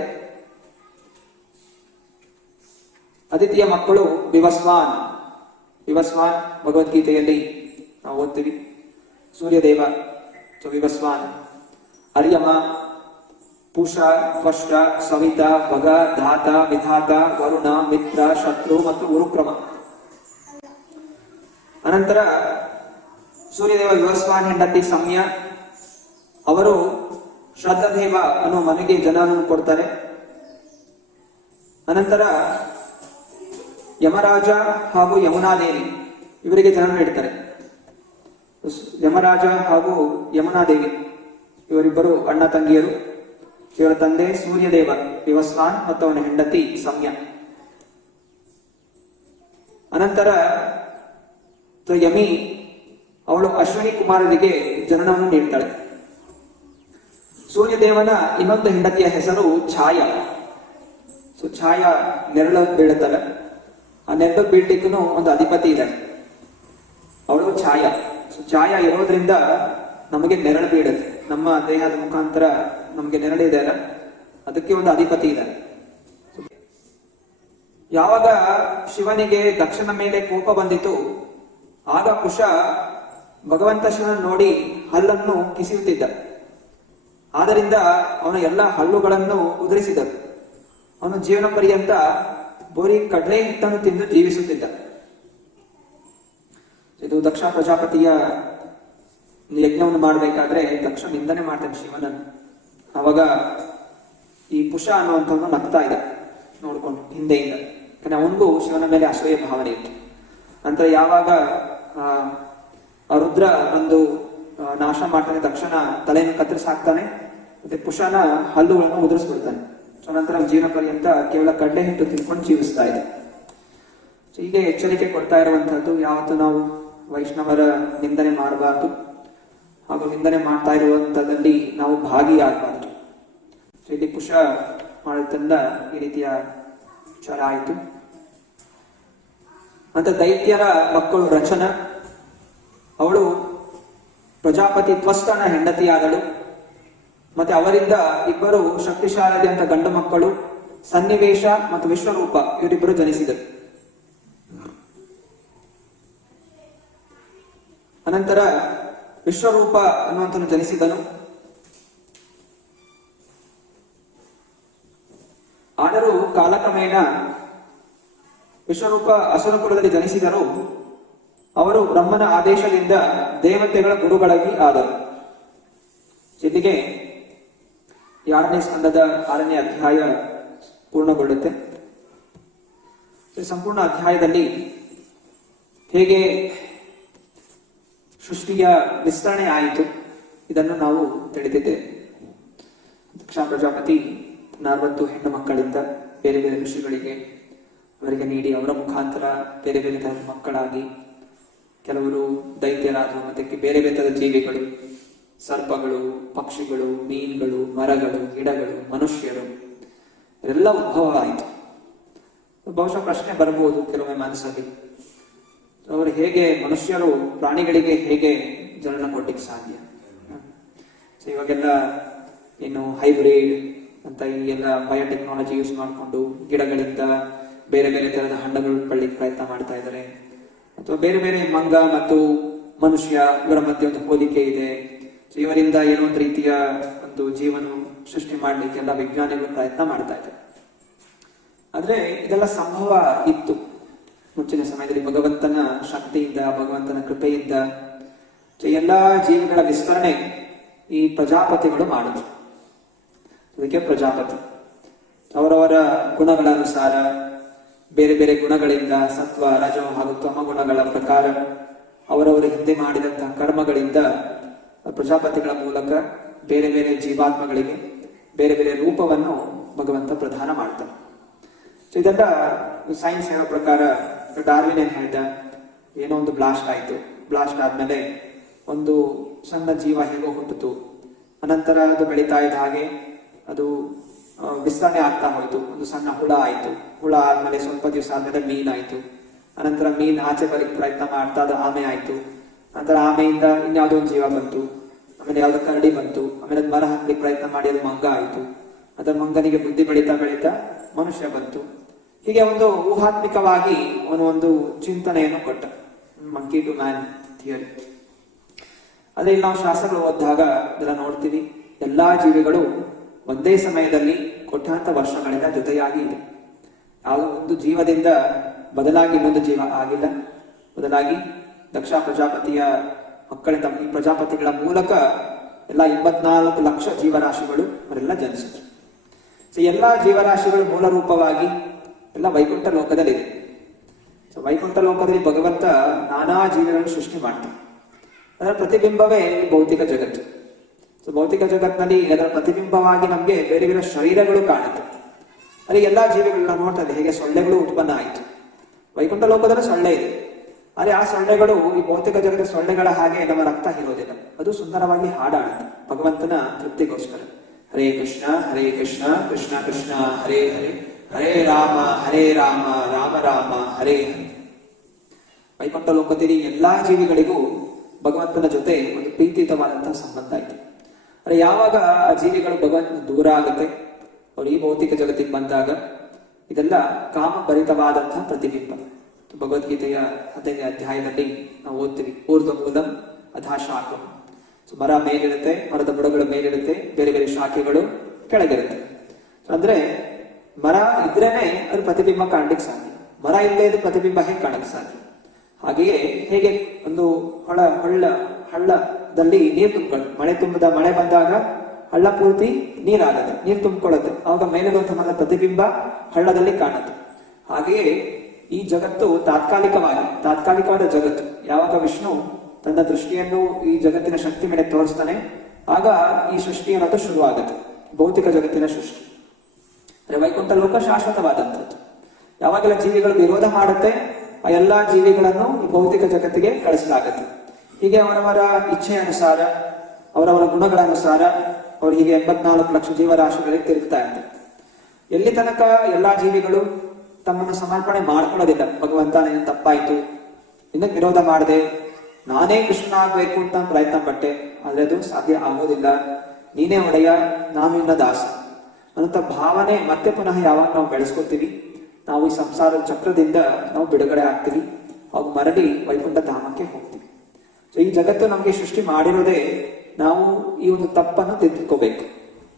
ಅದಿತಿಯ ಮಕ್ಕಳು ವಿವಸ್ವಾನ್ ಭಗವದ್ಗೀತೆಯಲ್ಲಿ ನಾವು ಓದ್ತೀವಿ. ಸೂರ್ಯದೇವ ವಿವಸ್ವಾನ್, ಅರ್ಯಮ, ಪುಷ, ತ್ವಷ್ಟ, ಸವಿತ, ಭಗ, ಧಾತ, ವಿಧಾತ, ವರುಣ, ಮಿತ್ರ, ಶತ್ರು ಮತ್ತು ಉರುಕ್ರಮ. ಅನಂತರ ಸೂರ್ಯದೇವ ವಿವಸ್ವಾನ್ ಹೆಂಡತಿ ಸಮ್ಯ, ಅವರು ಶ್ರದ್ಧದೇವ ಅನ್ನೋ ಮನೆಗೆ ಜನನವನ್ನು ಕೊಡ್ತಾರೆ. ಅನಂತರ ಯಮರಾಜ ಹಾಗೂ ಯಮುನಾದೇವಿ ಇವರಿಗೆ ಜನನ ನೀಡ್ತಾರೆ. ಯಮರಾಜ ಹಾಗೂ ಯಮುನಾದೇವಿ ಇವರಿಬ್ಬರು ಅಣ್ಣ ತಂಗಿಯರು. ಇವರ ತಂದೆ ಸೂರ್ಯದೇವ ವಿವಸ್ವಾನ್ ಮತ್ತು ಅವನ ಹೆಂಡತಿ ಸಮ್ಯ. ಅನಂತರ ಯಮಿ ಅವಳು ಅಶ್ವಿನಿ ಕುಮಾರರಿಗೆ ಜನನವನ್ನು ನೀಡ್ತಾಳೆ. ಸೂರ್ಯದೇವನ ಇನ್ನೊಂದು ಹೆಂಡತಿಯ ಹೆಸರು ಛಾಯ. ಛಾಯ ನೆರಳು ಬೀಳುತ್ತಲ್ಲ, ಆ ನೆರಳು ಬೀಳ್ಲಿಕ್ಕೂ ಒಂದು ಅಧಿಪತಿ ಇದೆ, ಅವಳು ಛಾಯ. ಛಾಯ ಇರೋದ್ರಿಂದ ನಮಗೆ ನೆರಳು ಬೀಳುತ್ತೆ. ನಮ್ಮ ದೇಹದ ಮುಖಾಂತರ ನಮಗೆ ನೆರಳಿದೆ ಅಲ್ಲ, ಅದಕ್ಕೆ ಒಂದು ಅಧಿಪತಿ ಇದೆ. ಯಾವಾಗ ಶಿವನಿಗೆ ದಕ್ಷನ ಮೇಲೆ ಕೋಪ ಬಂದಿತು, ಆಗ ಕುಶ ಭಗವಂತ ಶಿವನ ನೋಡಿ ಹಲ್ಲನ್ನು ಕಿಸಿಯುತ್ತಿದ್ದ. ಆದ್ದರಿಂದ ಅವನ ಎಲ್ಲ ಹಲ್ಲುಗಳನ್ನು ಉದುರಿಸಿದರು. ಅವನು ಜೀವನ ಪರ್ಯಂತ ಬೋರಿ ಕಡಲೆ ಹಿಟ್ಟನ್ನು ತಿಂದು ಜೀವಿಸುತ್ತಿದ್ದ. ಇದು ದಕ್ಷ ಪ್ರಜಾಪತಿಯ ಯಜ್ಞವನ್ನು ಮಾಡಬೇಕಾದ್ರೆ ದಕ್ಷ ನಿಂದನೆ ಮಾಡ್ತಾನೆ ಶಿವನನ್ನು. ಅವಾಗ ಈ ಪುಷ ಅನ್ನುವಂಥವನು ನಗ್ತಾ ಇದ್ದ ನೋಡ್ಕೊಂಡು, ಹಿಂದೆಯಿಂದ. ಯಾಕಂದ್ರೆ ಅವನಿಗೂ ಶಿವನ ಮೇಲೆ ಅಸೂಯೆ ಭಾವನೆ ಇತ್ತು. ನಂತರ ಯಾವಾಗ ರುದ್ರ ಒಂದು ನಾಶ ಮಾಡ್ತಾನೆ, ತಕ್ಷಣ ತಲೆಯನ್ನು ಕತ್ತರಿಸಿ ಹಾಕ್ತಾನೆ, ಮತ್ತೆ ಪುಷನ ಹಲ್ಲುಗಳನ್ನು ಉದುರಿಸ್ಬಿಡ್ತಾನೆ. ಸೊ ನಂತರ ಜೀವನ ಪರ್ಯಂತ ಕೇವಲ ಕಡ್ಲೆ ಹಿಟ್ಟು ತಿನ್ಕೊಂಡು ಜೀವಿಸ್ತಾ ಇದೆ. ಹೀಗೆ ಎಚ್ಚರಿಕೆ ಕೊಡ್ತಾ ಇರುವಂತಹದ್ದು, ಯಾವತ್ತು ನಾವು ವೈಷ್ಣವರ ನಿಂದನೆ ಮಾಡಬಾರ್ದು, ಹಾಗೂ ನಿಂದನೆ ಮಾಡ್ತಾ ಇರುವಂತದಲ್ಲಿ ನಾವು ಭಾಗಿಯಾಗಬಾರ್ದು. ಸೊ ಇಲ್ಲಿ ಪುಷ ಮಾಡೋದ್ರಿಂದ ಈ ರೀತಿಯ ವಿಚಾರ ಆಯಿತು. ಅಂತ ದೈತ್ಯರ ಮಕ್ಕಳು ರಚನ, ಅವಳು ಪ್ರಜಾಪತಿ ತ್ವಷ್ಟನ ಹೆಂಡತಿಯಾದಳು. ಮತ್ತೆ ಅವರಿಂದ ಇಬ್ಬರು ಶಕ್ತಿಶಾಲಿಯಾದಂತ ಗಂಡು ಮಕ್ಕಳು ಸನ್ನಿವೇಶ ಮತ್ತು ವಿಶ್ವರೂಪ ಇವರಿಬ್ಬರು ಜನಿಸಿದರು. ಅನಂತರ ವಿಶ್ವರೂಪ ಅನ್ನುವಂಥನು ಜನಿಸಿದನು. ಆದರೂ ಕಾಲಕ್ರಮೇಣ ವಿಶ್ವರೂಪ ಅಸುರಕುಲದಲ್ಲಿ ಜನಿಸಿದರು. ಅವರು ಬ್ರಹ್ಮನ ಆದೇಶದಿಂದ ದೇವತೆಗಳ ಗುರುಗಳಾಗಿ ಆದರು. ಇಲ್ಲಿಗೆ 6ನೇ ಸ್ಕಂದದ 6ನೇ ಅಧ್ಯಾಯ ಪೂರ್ಣಗೊಳ್ಳುತ್ತೆ. ಸಂಪೂರ್ಣ ಅಧ್ಯಾಯದಲ್ಲಿ ಹೇಗೆ ಸೃಷ್ಟಿಯ ವಿಸ್ತರಣೆ ಆಯಿತು ಇದನ್ನು ನಾವು ತಿಳಿದಿದ್ದೇವೆ. ದಕ್ಷ ಪ್ರಜಾಪತಿ 40 ಹೆಣ್ಣು ಮಕ್ಕಳಿಂದ ಬೇರೆ ಬೇರೆ ಋಷಿಗಳಿಗೆ ಅವರಿಗೆ ನೀಡಿ, ಅವರ ಮುಖಾಂತರ ಬೇರೆ ಬೇರೆ ತರದ ಮಕ್ಕಳಾಗಿ ಕೆಲವರು ದೈತ್ಯರಾದರು. ಮತ್ತೆ ಬೇರೆ ಬೇರೆ ತರದ ಜೀವಿಗಳು, ಸರ್ಪಗಳು, ಪಕ್ಷಿಗಳು, ಮೀನುಗಳು, ಮರಗಳು, ಗಿಡಗಳು, ಮನುಷ್ಯರು ಇದೆಲ್ಲ ಉದ್ಭವ ಆಯಿತು. ಬಹುಶಃ ಪ್ರಶ್ನೆ ಬರಬಹುದು ಕೆಲವೊಮ್ಮೆ ಮನಸ್ಸಲ್ಲಿ, ಅವರು ಹೇಗೆ ಮನುಷ್ಯರು ಪ್ರಾಣಿಗಳಿಗೆ ಹೇಗೆ ಜನನ ಕೊಡ್ಲಿಕ್ಕೆ ಸಾಧ್ಯ? ಇವಾಗೆಲ್ಲ ಇನ್ನು ಹೈಬ್ರಿಡ್ ಅಂತ ಈ ಎಲ್ಲ ಬಯೋಟೆಕ್ನಾಲಜಿ ಯೂಸ್ ಮಾಡಿಕೊಂಡು ಗಿಡಗಳಿಂದ ಬೇರೆ ಬೇರೆ ತರದ ಹಣ್ಣುಗಳು ಪಡ್ಲಿಕ್ಕೆ ಪ್ರಯತ್ನ ಮಾಡ್ತಾ ಇದ್ದಾರೆ. ಅಥವಾ ಬೇರೆ ಬೇರೆ ಮಂಗ ಮತ್ತು ಮನುಷ್ಯ ಇವರ ಮಧ್ಯೆ ಒಂದು ಹೋಲಿಕೆ ಇದೆ. ಇವರಿಂದ ಏನೋ ಒಂದು ರೀತಿಯ ಒಂದು ಜೀವನ ಸೃಷ್ಟಿ ಮಾಡ್ಲಿಕ್ಕೆ ಎಲ್ಲ ವಿಜ್ಞಾನಿಗಳು ಪ್ರಯತ್ನ ಮಾಡ್ತಾ ಇದ್ದಾರೆ. ಆದ್ರೆ ಇದೆಲ್ಲ ಸಂಭವ ಇತ್ತು ಮುಂಚಿನ ಸಮಯದಲ್ಲಿ. ಭಗವಂತನ ಶಕ್ತಿಯಿಂದ, ಭಗವಂತನ ಕೃಪೆಯಿಂದ ಎಲ್ಲಾ ಜೀವಿಗಳ ವಿಸ್ತರಣೆ ಈ ಪ್ರಜಾಪತಿಗಳು ಮಾಡಿದ್ರು. ಅದಕ್ಕೆ ಪ್ರಜಾಪತಿ ಅವರವರ ಗುಣಗಳ ಅನುಸಾರ ಬೇರೆ ಬೇರೆ ಗುಣಗಳಿಂದ, ಸತ್ವ, ರಜೋ ಹಾಗೂ ತಮ ಗುಣಗಳ ಪ್ರಕಾರ ಅವರವರು ಹಿಂದೆ ಮಾಡಿದಂತಹ ಕರ್ಮಗಳಿಂದ ಪ್ರಜಾಪತಿಗಳ ಮೂಲಕ ಬೇರೆ ಬೇರೆ ಜೀವಾತ್ಮಗಳಿಗೆ ಬೇರೆ ಬೇರೆ ರೂಪವನ್ನು ಭಗವಂತ ಪ್ರದಾನ ಮಾಡ್ತಾರೆ. ಸೊ ಇದೆಲ್ಲ ಸೈನ್ಸ್ ಹೇಳೋ ಪ್ರಕಾರ ಡಾರ್ವಿನ್ ಏನ್ ಹೇಳ್ದ, ಏನೋ ಒಂದು ಬ್ಲಾಸ್ಟ್ ಆಯ್ತು, ಬ್ಲಾಸ್ಟ್ ಆದ್ಮೇಲೆ ಒಂದು ಸಣ್ಣ ಜೀವ ಹೇಗೋ ಹುಟ್ಟಿತು, ಅನಂತರ ಅದು ಬೆಳೀತಾ ಇದ್ದ ಹಾಗೆ ಅದು ವಿಸ್ತರಣೆ ಆಗ್ತಾ ಹೋಯ್ತು. ಒಂದು ಸಣ್ಣ ಹುಳ ಆಯ್ತು, ಹುಳ ಆದ್ಮೇಲೆ ಸ್ವಲ್ಪ ದಿವಸ ಆದ್ಮೇಲೆ ಮೀನ್ ಆಯ್ತು, ಅನಂತರ ಮೀನ್ ಆಚೆ ಬರಲಿಕ್ಕೆ ಪ್ರಯತ್ನ ಮಾಡ್ತಾ ಅದು ಆಮೆ ಆಯ್ತು, ನಂತರ ಆಮೆಯಿಂದ ಇನ್ಯಾವುದೋ ಒಂದು ಜೀವ ಬಂತು, ಆಮೇಲೆ ಯಾವ್ದೋ ಕರಡಿ ಬಂತು, ಆಮೇಲೆ ಮರ ಹಾಕ್ಲಿಕ್ಕೆ ಪ್ರಯತ್ನ ಮಾಡಿ ಅದು ಮಂಗ ಆಯ್ತು, ಅದರ ಮಂಗನಿಗೆ ಬುದ್ಧಿ ಬೆಳೀತಾ ಬೆಳೀತಾ ಮನುಷ್ಯ ಬಂತು. ಹೀಗೆ ಒಂದು ಊಹಾತ್ಮಿಕವಾಗಿ ಅವನು ಒಂದು ಚಿಂತನೆಯನ್ನು ಕೊಟ್ಟ, ಮಂಕಿ ಟು ಮ್ಯಾನ್ ಥಿಯರಿ. ಅದೇ ಇಲ್ಲಿ ನಾವು ಶಾಸ್ತ್ರಗಳು ಓದಿದಾಗ ಇದೆಲ್ಲ ನೋಡ್ತೀವಿ, ಎಲ್ಲಾ ಜೀವಿಗಳು ಒಂದೇ ಸಮಯದಲ್ಲಿ ಕೋಟ್ಯಾಂತರ ವರ್ಷಗಳಿಂದ ಜೊತೆಯಾಗಿ ಇದೆ. ಯಾವುದೋ ಒಂದು ಜೀವದಿಂದ ಬದಲಾಗಿ ಇನ್ನೊಂದು ಜೀವ ಆಗಿಲ್ಲ. ಬದಲಾಗಿ ದಕ್ಷ ಪ್ರಜಾಪತಿಯ ಮಕ್ಕಳಿಂದ, ಈ ಪ್ರಜಾಪತಿಗಳ ಮೂಲಕ ಎಲ್ಲ 84 ಲಕ್ಷ ಜೀವರಾಶಿಗಳು ಅವರೆಲ್ಲ ಜನಿಸಿದ್ರು. ಸೊ ಎಲ್ಲಾ ಜೀವರಾಶಿಗಳು ಮೂಲ ರೂಪವಾಗಿ ಎಲ್ಲ ವೈಕುಂಠ ಲೋಕದಲ್ಲಿದೆ. ಸೊ ವೈಕುಂಠ ಲೋಕದಲ್ಲಿ ಭಗವಂತ ನಾನಾ ಜೀವಿಗಳನ್ನು ಸೃಷ್ಟಿ ಮಾಡ್ತಾನೆ. ಅದರ ಪ್ರತಿಬಿಂಬವೇ ಭೌತಿಕ ಜಗತ್ತು. ಸೊ ಭೌತಿಕ ಜಗತ್ತಿನಲ್ಲಿ ಅದರ ಪ್ರತಿಬಿಂಬವಾಗಿ ನಮ್ಗೆ ಬೇರೆ ಬೇರೆ ಶರೀರಗಳು ಕಾಣುತ್ತೆ. ಅಲ್ಲಿ ಎಲ್ಲಾ ಜೀವಿಗಳನ್ನ ನೋಡ್ತಾರೆ, ಹೇಗೆ ಸೊಳ್ಳೆಗಳು ಉತ್ಪನ್ನ ಆಯಿತು. ವೈಕುಂಠ ಲೋಕದಲ್ಲಿ ಸೊಳ್ಳೆ ಇದೆ, ಆದರೆ ಆ ಸೊಳ್ಳೆಗಳು ಈ ಭೌತಿಕ ಜಗದ ಸೊಳ್ಳೆಗಳ ಹಾಗೆ ನಮ್ಮ ರಕ್ತ ಹೀರೋದಿಲ್ಲ. ಅದು ಸುಂದರವಾಗಿ ಹಾಡಾಡುತ್ತೆ ಭಗವಂತನ ತೃಪ್ತಿಗೋಸ್ಕರ. ಹರೇ ಕೃಷ್ಣ ಕೃಷ್ಣ ಕೃಷ್ಣ ಹರೇ ಹರೇ, ಹರೇ ರಾಮ ರಾಮ ರಾಮ ಹರೇ ಹರೇ. ವೈಕುಂಠ ಲೋಕದಲ್ಲಿ ಎಲ್ಲಾ ಜೀವಿಗಳಿಗೂ ಭಗವಂತನ ಜೊತೆ ಒಂದು ಪ್ರೀತಿಯುತವಾದಂತಹ ಸಂಬಂಧ ಆಯ್ತು. ಆದರೆ ಯಾವಾಗ ಆ ಜೀವಿಗಳು ಭಗವಂತನ ದೂರ ಆಗುತ್ತೆ, ಅವ್ರು ಈ ಭೌತಿಕ ಜಗತ್ತಿಗೆ ಬಂದಾಗ ಇದೆಲ್ಲ ಕಾಮಭರಿತವಾದಂತಹ ಪ್ರತಿಬಿಂಬ. ಭಗವದ್ಗೀತೆಯ 15ನೇ ಅಧ್ಯಾಯದಲ್ಲಿ ನಾವು ಓದ್ತೀವಿ, ಊರ್ಧ್ವ ಮೂಲಂ ಅಧಾ ಶಾಖಂ. ಸೊ ಮರ ಮೇಲಿರುತ್ತೆ, ಮರದ ಬುಡಗಳು ಮೇಲಿರುತ್ತೆ, ಬೇರೆ ಬೇರೆ ಶಾಖೆಗಳು ಕೆಳಗಿರುತ್ತೆ. ಅಂದ್ರೆ ಮರ ಇದ್ರೇನೆ ಅದು ಪ್ರತಿಬಿಂಬ ಕಾಣ್ಲಿಕ್ಕೆ ಸಾಧ್ಯ, ಮರ ಇಲ್ಲದೆ ಇದು ಪ್ರತಿಬಿಂಬ ಹೇಗೆ ಕಾಣಕ್ಕೆ ಸಾಧ್ಯ? ಹಾಗೆಯೇ ಹೇಗೆ ಒಂದು ಹಳ್ಳದಲ್ಲಿ ನೀರು ತುಂಬಿಕೊಳ್ಳುತ್ತೆ, ಮಳೆ ಬಂದಾಗ ಹಳ್ಳ ಪೂರ್ತಿ ನೀರಾಗತ್ತೆ, ನೀರು ತುಂಬಿಕೊಳ್ಳುತ್ತೆ. ಆವಾಗ ಮೇಲಿರುವಂತಹ ಪ್ರತಿಬಿಂಬ ಹಳ್ಳದಲ್ಲಿ ಕಾಣುತ್ತೆ. ಹಾಗೆಯೇ ಈ ಜಗತ್ತು ತಾತ್ಕಾಲಿಕವಾದ ಜಗತ್ತು. ಯಾವಾಗ ವಿಷ್ಣು ತನ್ನ ದೃಷ್ಟಿಯನ್ನು ಈ ಜಗತ್ತಿನ ಶಕ್ತಿ ಮೇಲೆ ತೋರಿಸ್ತಾನೆ, ಆಗ ಈ ಸೃಷ್ಟಿ ಅನ್ನೋದು ಶುರುವಾಗುತ್ತೆ, ಭೌತಿಕ ಜಗತ್ತಿನ ಸೃಷ್ಟಿ. ಅಂದ್ರೆ ವೈಕುಂಠ ಲೋಕ ಶಾಶ್ವತವಾದಂಥದ್ದು. ಯಾವಾಗೆಲ್ಲ ಜೀವಿಗಳು ವಿರೋಧ ಮಾಡುತ್ತೆ, ಆ ಎಲ್ಲಾ ಜೀವಿಗಳನ್ನು ಈ ಭೌತಿಕ ಜಗತ್ತಿಗೆ ಕಳಿಸಲಾಗುತ್ತೆ. ಹೀಗೆ ಅವರವರ ಇಚ್ಛೆಯ ಅನುಸಾರ, ಅವರವರ ಗುಣಗಳ ಅನುಸಾರ ಅವರು ಹೀಗೆ 84 ಲಕ್ಷ ಜೀವರಾಶಿಗಳಿಗೆ ತಿರುಗ್ತಾ ಇರ್ತಾರೆ. ಎಲ್ಲಿ ತನಕ ಎಲ್ಲಾ ಜೀವಿಗಳು ತಮ್ಮನ್ನು ಸಮರ್ಪಣೆ ಮಾಡ್ಕೊಳ್ಳೋದಿಲ್ಲ, ಭಗವಂತ ನೀನು ತಪ್ಪಾಯ್ತು, ಇನ್ನೂ ವಿರೋಧ ಮಾಡದೆ ನಾನೇ ಕೃಷ್ಣ ಆಗ್ಬೇಕು ಅಂತ ಪ್ರಯತ್ನ ಪಟ್ಟೆ, ಆದ್ರೆ ಅದು ಸಾಧ್ಯ ಆಗೋದಿಲ್ಲ, ನೀನೇ ಒಡೆಯ, ನಾನು ಇನ್ನ ದಾಸ ಅನ್ನೋ ಭಾವನೆ ಮತ್ತೆ ಪುನಃ ಯಾವಾಗ ನಾವು ಬೆಳೆಸ್ಕೊತೀವಿ, ನಾವು ಈ ಸಂಸಾರ ಚಕ್ರದಿಂದ ನಾವು ಬಿಡುಗಡೆ ಆಗ್ತೀವಿ, ಅವಾಗ ಮರಳಿ ವೈಕುಂಠ ಧಾಮಕ್ಕೆ ಹೋಗ್ತೀವಿ. ಸೊ ಈ ಜಗತ್ತು ನಮ್ಗೆ ಸೃಷ್ಟಿ ಮಾಡಿರೋದೇ ನಾವು ಈ ಒಂದು ತಪ್ಪನ್ನು ತಿದ್ದುಕೋಬೇಕು.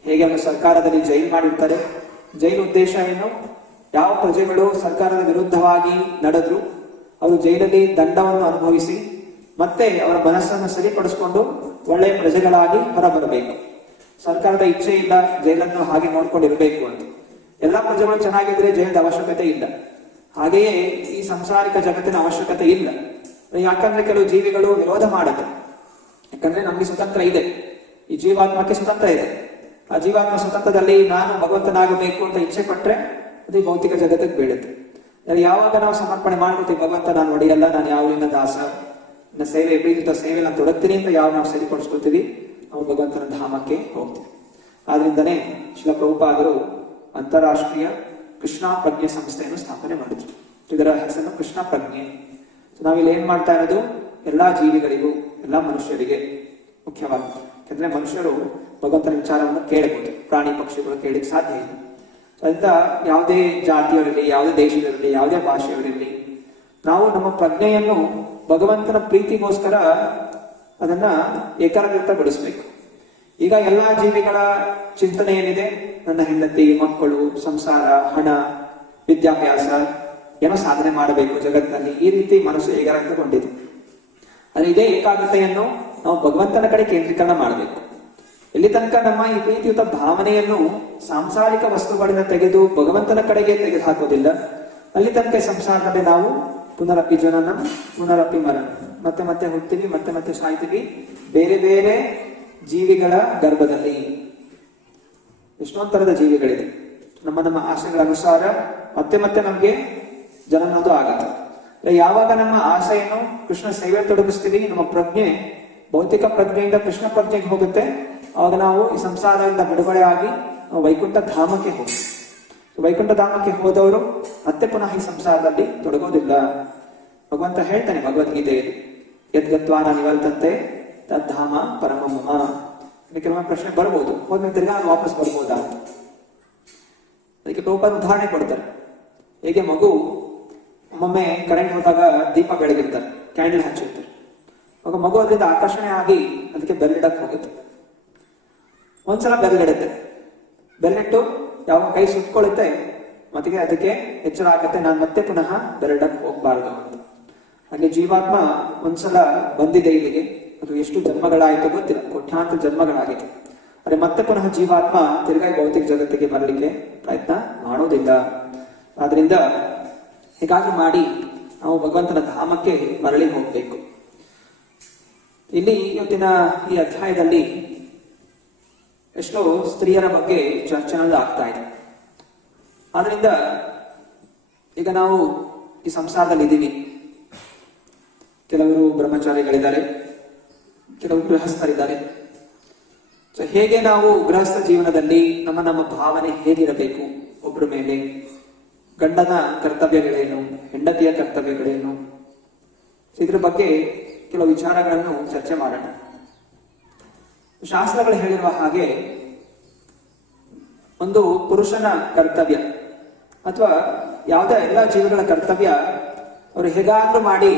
ಹೇಗೆ ಒಂದು ಸರ್ಕಾರದಲ್ಲಿ ಜೈಲ್ ಮಾಡಿರ್ತಾರೆ, ಜೈಲ್ ಉದ್ದೇಶ ಏನು? ಯಾವ ಪ್ರಜೆಗಳು ಸರ್ಕಾರದ ವಿರುದ್ಧವಾಗಿ ನಡೆದ್ರು ಅವರು ಜೈಲಲ್ಲಿ ದಂಡವನ್ನು ಅನುಭವಿಸಿ ಮತ್ತೆ ಅವರ ಮನಸ್ಸನ್ನು ಸರಿಪಡಿಸಿಕೊಂಡು ಒಳ್ಳೆಯ ಪ್ರಜೆಗಳಾಗಿ ಹೊರಬರಬೇಕು. ಸರ್ಕಾರದ ಇಚ್ಛೆ ಇಲ್ಲ ಜೈಲನ್ನು ಹಾಗೆ ನೋಡ್ಕೊಂಡಿರ್ಬೇಕು ಅಂತ. ಎಲ್ಲಾ ಪ್ರಜೆಗಳು ಚೆನ್ನಾಗಿದ್ರೆ ಜೈಲದ ಅವಶ್ಯಕತೆ ಇಲ್ಲ. ಹಾಗೆಯೇ ಈ ಸಂಸಾರಿಕ ಜಗತ್ತಿನ ಅವಶ್ಯಕತೆ ಇಲ್ಲ. ಯಾಕಂದ್ರೆ ಕೆಲವು ಜೀವಿಗಳು ವಿರೋಧ ಮಾಡುತ್ತೆ. ಯಾಕಂದ್ರೆ ನಮ್ಗೆ ಸ್ವತಂತ್ರ ಇದೆ, ಈ ಜೀವಾತ್ಮಕ್ಕೆ ಸ್ವತಂತ್ರ ಇದೆ. ಆ ಜೀವಾತ್ಮ ಸ್ವತಂತ್ರದಲ್ಲಿ ನಾನು ಭಗವಂತನಾಗಬೇಕು ಅಂತ ಇಚ್ಛೆ ಪಟ್ರೆ ಅದು ಈ ಭೌತಿಕ ಜಗತ್ತಿಗೆ ಬೀಳುತ್ತೆ. ಯಾವಾಗ ನಾವು ಸಮರ್ಪಣೆ ಮಾಡ್ಕೊತೀವಿ, ಭಗವಂತ ನಾನು ಒಡೆಯಲ್ಲ, ನಾನು ಯಾವಿನ ದಾಸ, ನನ್ನ ಸೇವೆ ಪ್ರೀತಿತ ಸೇವೆ ನಾನು ತೊಡಗ್ತೀನಿ ಅಂತ ಯಾವ ನಾವು ಸರಿಪಡಿಸ್ಕೊಳ್ತೀವಿ, ನಾವು ಭಗವಂತನ ಧಾಮಕ್ಕೆ ಹೋಗ್ತೀವಿ. ಆದ್ರಿಂದನೇ ಶ್ರೀಲ ಪ್ರಭುಪಾದರು ಅಂತಾರಾಷ್ಟ್ರೀಯ ಕೃಷ್ಣ ಪ್ರಜ್ಞೆ ಸಂಸ್ಥೆಯನ್ನು ಸ್ಥಾಪನೆ ಮಾಡಿದ್ರು. ಇದರ ಹೆಸರನ್ನು ಕೃಷ್ಣ ಪ್ರಜ್ಞೆ. ನಾವಿಲ್ಲಿ ಏನ್ ಮಾಡ್ತಾ ಇರೋದು, ಎಲ್ಲಾ ಜೀವಿಗಳಿಗೂ, ಎಲ್ಲಾ ಮನುಷ್ಯರಿಗೆ ಮುಖ್ಯವಾಗಿ. ಯಾಕಂದ್ರೆ ಮನುಷ್ಯರು ಭಗವಂತನ ವಿಚಾರವನ್ನು ಕೇಳಬಹುದು, ಪ್ರಾಣಿ ಪಕ್ಷಿಗಳು ಕೇಳಲಿಕ್ಕೆ ಸಾಧ್ಯ ಇಲ್ಲ. ಅಂತ ಯಾವುದೇ ಜಾತಿಯವರಿರಲಿ, ಯಾವುದೇ ದೇಶದವರಿರಲಿ, ಯಾವುದೇ ಭಾಷೆಯವರಿರಲಿ, ನಾವು ನಮ್ಮ ಪ್ರಜ್ಞೆಯನ್ನು ಭಗವಂತನ ಪ್ರೀತಿಗೋಸ್ಕರ ಅದನ್ನ ಏಕಾಗ್ರತೆಗೊಳಿಸ್ಬೇಕು. ಈಗ ಎಲ್ಲಾ ಜೀವಿಗಳ ಚಿಂತನೆ ಏನಿದೆ, ನನ್ನ ಹೆಂಡತಿ, ಮಕ್ಕಳು, ಸಂಸಾರ, ಹಣ, ವಿದ್ಯಾಭ್ಯಾಸ, ಏನೋ ಸಾಧನೆ ಮಾಡಬೇಕು ಜಗತ್ತಿನಲ್ಲಿ, ಈ ರೀತಿ ಮನಸ್ಸು ಏಕಾಗ್ರತೆಗೊಂಡಿದೆ. ಆದ್ರೆ ಇದೇ ಏಕಾಗ್ರತೆಯನ್ನು ನಾವು ಭಗವಂತನ ಕಡೆ ಕೇಂದ್ರೀಕರಣ ಮಾಡಬೇಕು. ಎಲ್ಲಿ ತನಕ ನಮ್ಮ ಈ ಪ್ರೀತಿಯುತ ಭಾವನೆಯನ್ನು ಸಾಂಸಾರಿಕ ವಸ್ತುಗಳಿಂದ ತೆಗೆದು ಭಗವಂತನ ಕಡೆಗೆ ತೆಗೆದು ಹಾಕೋದಿಲ್ಲ, ಅಲ್ಲಿ ತನಕ ಸಂಸಾರದಲ್ಲಿ ನಾವು ಪುನರಪಿ ಜನನ ಪುನರಪಿ ಮರಣ, ಮತ್ತೆ ಮತ್ತೆ ಹುಡ್ತೀವಿ, ಮತ್ತೆ ಮತ್ತೆ ಸಾಯ್ತೀವಿ ಬೇರೆ ಬೇರೆ ಜೀವಿಗಳ ಗರ್ಭದಲ್ಲಿ. ಎಷ್ಟೊಂದು ತರದ ಜೀವಿಗಳಿದೆ. ನಮ್ಮ ನಮ್ಮ ಆಸೆಗಳ ಅನುಸಾರ ಮತ್ತೆ ಮತ್ತೆ ನಮ್ಗೆ ಜನನದು ಆಗತ್ತೆ. ಯಾವಾಗ ನಮ್ಮ ಆಸೆಯನ್ನು ಕೃಷ್ಣ ಸೇವೆ ತೊಡಗಿಸ್ತೀವಿ, ನಮ್ಮ ಪ್ರಜ್ಞೆ ಭೌತಿಕ ಪ್ರಜ್ಞೆಯಿಂದ ಕೃಷ್ಣ ಪ್ರಜ್ಞೆಗೆ ಹೋಗುತ್ತೆ, ಅವಾಗ ನಾವು ಈ ಸಂಸಾರದಿಂದ ಬಿಡುಗಡೆ ಆಗಿ ನಾವು ವೈಕುಂಠ ಧಾಮಕ್ಕೆ ಹೋಗ್ತೀವಿ. ವೈಕುಂಠ ಧಾಮಕ್ಕೆ ಹೋದವರು ಮತ್ತೆ ಪುನಃ ಈ ಸಂಸಾರದಲ್ಲಿ ತೊಡಗೋದಿಲ್ಲ. ಭಗವಂತ ಹೇಳ್ತಾನೆ ಭಗವದ್ಗೀತೆಯಲ್ಲಿ, ಯದ್ಗತ್ವಾನ ನಿವರ್ತಂತೆ ತದ್ಧಾಮ ಪರಮಮ. ಕೆಲವೊಂದು ಪ್ರಶ್ನೆ ಬರ್ಬೋದು, ಹೋದ್ಮೇಲೆ ತಿರ್ಗಾ ವಾಪಸ್ ಬರ್ಬೋದಾ ಅಂತ. ಅದಕ್ಕೆ ಪ್ರಭುಪಾದ ಉದಾಹರಣೆ ಕೊಡ್ತಾರೆ. ಹೇಗೆ ಮಗು ಒಮ್ಮೊಮ್ಮೆ ಕರೆಂಟ್ ಹೋದಾಗ ದೀಪ ಬೆಳಗಿರ್ತಾರೆ, ಕ್ಯಾಂಡಲ್ ಹಚ್ಚಿರ್ತಾರೆ. ಆಗ ಮಗು ಅದರಿಂದ ಆಕರ್ಷಣೆ ಆಗಿ ಅದಕ್ಕೆ ಬೆರಳಿಡಕ್ಕೆ ಹೋಗುತ್ತೆ. ಒಂದ್ಸಲ ಬೆರಳಿಡುತ್ತೆ, ಬೆರಳಿಟ್ಟು ಯಾವ ಕೈ ಸುಟ್ಕೊಳ್ಳುತ್ತೆ, ಮತ್ತೆ ಅದಕ್ಕೆ ಎಚ್ಚರ ಆಗುತ್ತೆ, ನಾನು ಮತ್ತೆ ಪುನಃ ಬೆರಳಿಡಕ್ಕೆ ಹೋಗ್ಬಾರ್ದು ಅಂತ. ಹಾಗೆ ಜೀವಾತ್ಮ ಒಂದ್ಸಲ ಬಂದಿದೆ ಇಲ್ಲಿಗೆ, ಅದು ಎಷ್ಟು ಜನ್ಮಗಳಾಯಿತು ಗೊತ್ತಿಲ್ಲ, ಕೋಟ್ಯಾಂತರ ಜನ್ಮಗಳಾಗಿದೆ. ಆದ್ರೆ ಮತ್ತೆ ಪುನಃ ಜೀವಾತ್ಮ ತಿರ್ಗಾ ಭೌತಿಕ ಜಗತ್ತಿಗೆ ಬರಲಿಕ್ಕೆ ಪ್ರಯತ್ನ ಮಾಡೋದಿಲ್ಲ. ಆದ್ರಿಂದ ಹೀಗಾಗಿ ಮಾಡಿ ನಾವು ಭಗವಂತನ ಧಾಮಕ್ಕೆ ಮರಳಿ ಹೋಗ್ಬೇಕು. ಇಲ್ಲಿ ಇವತ್ತಿನ ಈ ಅಧ್ಯಾಯದಲ್ಲಿ ಎಷ್ಟೋ ಸ್ತ್ರೀಯರ ಬಗ್ಗೆ ಚರ್ಚೆ ಆಗ್ತಾ ಇದೆ. ಆದ್ರಿಂದ ಈಗ ನಾವು ಈ ಸಂಸಾರದಲ್ಲಿ ಇದ್ದೀವಿ. ಕೆಲವರು ಬ್ರಹ್ಮಚಾರಿಗಳಿದ್ದಾರೆ, ಕೆಲವರು ಗೃಹಸ್ಥರಿದ್ದಾರೆ. ಸೊ ಹೇಗೆ ನಾವು ಗೃಹಸ್ಥ ಜೀವನದಲ್ಲಿ ನಮ್ಮ ನಮ್ಮ ಭಾವನೆ ಹೇಗಿರಬೇಕು, ಒಬ್ಬರ ಮೇಲೆ ಗಂಡನ ಕರ್ತವ್ಯಗಳೇನು, ಹೆಂಡತಿಯ ಕರ್ತವ್ಯಗಳೇನು, ಇದ್ರ ಬಗ್ಗೆ ಕೆಲವು ವಿಚಾರಗಳನ್ನು ಚರ್ಚೆ ಮಾಡೋಣ. ಶಾಸ್ತ್ರಗಳು ಹೇಳಿರುವ ಹಾಗೆ ಒಂದು ಪುರುಷನ ಕರ್ತವ್ಯ ಅಥವಾ ಯಾವುದೇ ಎಲ್ಲ ಜೀವಿಗಳ ಕರ್ತವ್ಯ, ಅವರು ಹೇಗಾದ್ರೂ ಮಾಡಿ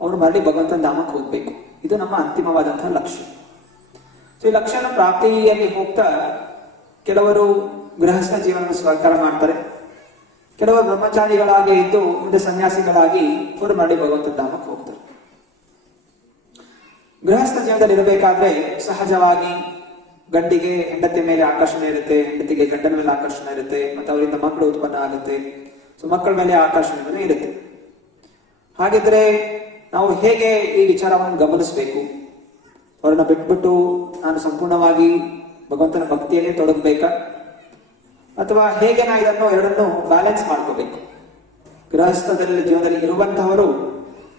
ಅವರು ಮರಳಿ ಭಗವಂತನ ಧಾಮಕ್ಕೆ ಹೋಗ್ಬೇಕು. ಇದು ನಮ್ಮ ಅಂತಿಮವಾದಂತಹ ಲಕ್ಷ್ಯ. ಸೊ ಈ ಲಕ್ಷ್ಯನ ಪ್ರಾಪ್ತಿಯಲ್ಲಿ ಹೋಗ್ತಾ ಕೆಲವರು ಗೃಹಸ್ಥ ಜೀವನ ಸ್ವೀಕಾರ ಮಾಡ್ತಾರೆ, ಕೆಲವರು ಬ್ರಹ್ಮಚಾರಿಗಳಾಗಿ ಇದ್ದು ಮುಂದೆ ಸನ್ಯಾಸಿಗಳಾಗಿ ಅವರು ಮರಳಿ ಭಗವಂತನ ಧಾಮಕ್ಕೆ ಹೋಗ್ತಾರೆ. ಗೃಹಸ್ಥ ಜೀವನದಲ್ಲಿ ಇರಬೇಕಾದ್ರೆ ಸಹಜವಾಗಿ ಗಂಡಿಗೆ ಹೆಂಡತಿ ಮೇಲೆ ಆಕರ್ಷಣೆ ಇರುತ್ತೆ, ಹೆಂಡತಿಗೆ ಗಂಡನ ಮೇಲೆ ಆಕರ್ಷಣೆ ಇರುತ್ತೆ, ಮತ್ತೆ ಅವರಿಂದ ಮಕ್ಕಳು ಉತ್ಪನ್ನ ಆಗುತ್ತೆ. ಸೊ ಮಕ್ಕಳ ಮೇಲೆ ಆಕರ್ಷಣೆ ಇರುತ್ತೆ. ಹಾಗಿದ್ರೆ ನಾವು ಹೇಗೆ ಈ ವಿಚಾರವನ್ನು ಗಮನಿಸಬೇಕು? ಅವರನ್ನ ಬಿಟ್ಬಿಟ್ಟು ನಾನು ಸಂಪೂರ್ಣವಾಗಿ ಭಗವಂತನ ಭಕ್ತಿಯಲ್ಲೇ ತೊಡಗಬೇಕಾ, ಅಥವಾ ಹೇಗೆ ನಾ ಇದನ್ನು ಎರಡನ್ನು ಬ್ಯಾಲೆನ್ಸ್ ಮಾಡ್ಕೋಬೇಕು? ಗೃಹಸ್ಥದಲ್ಲಿ ಜೀವನದಲ್ಲಿ ಇರುವಂತಹವರು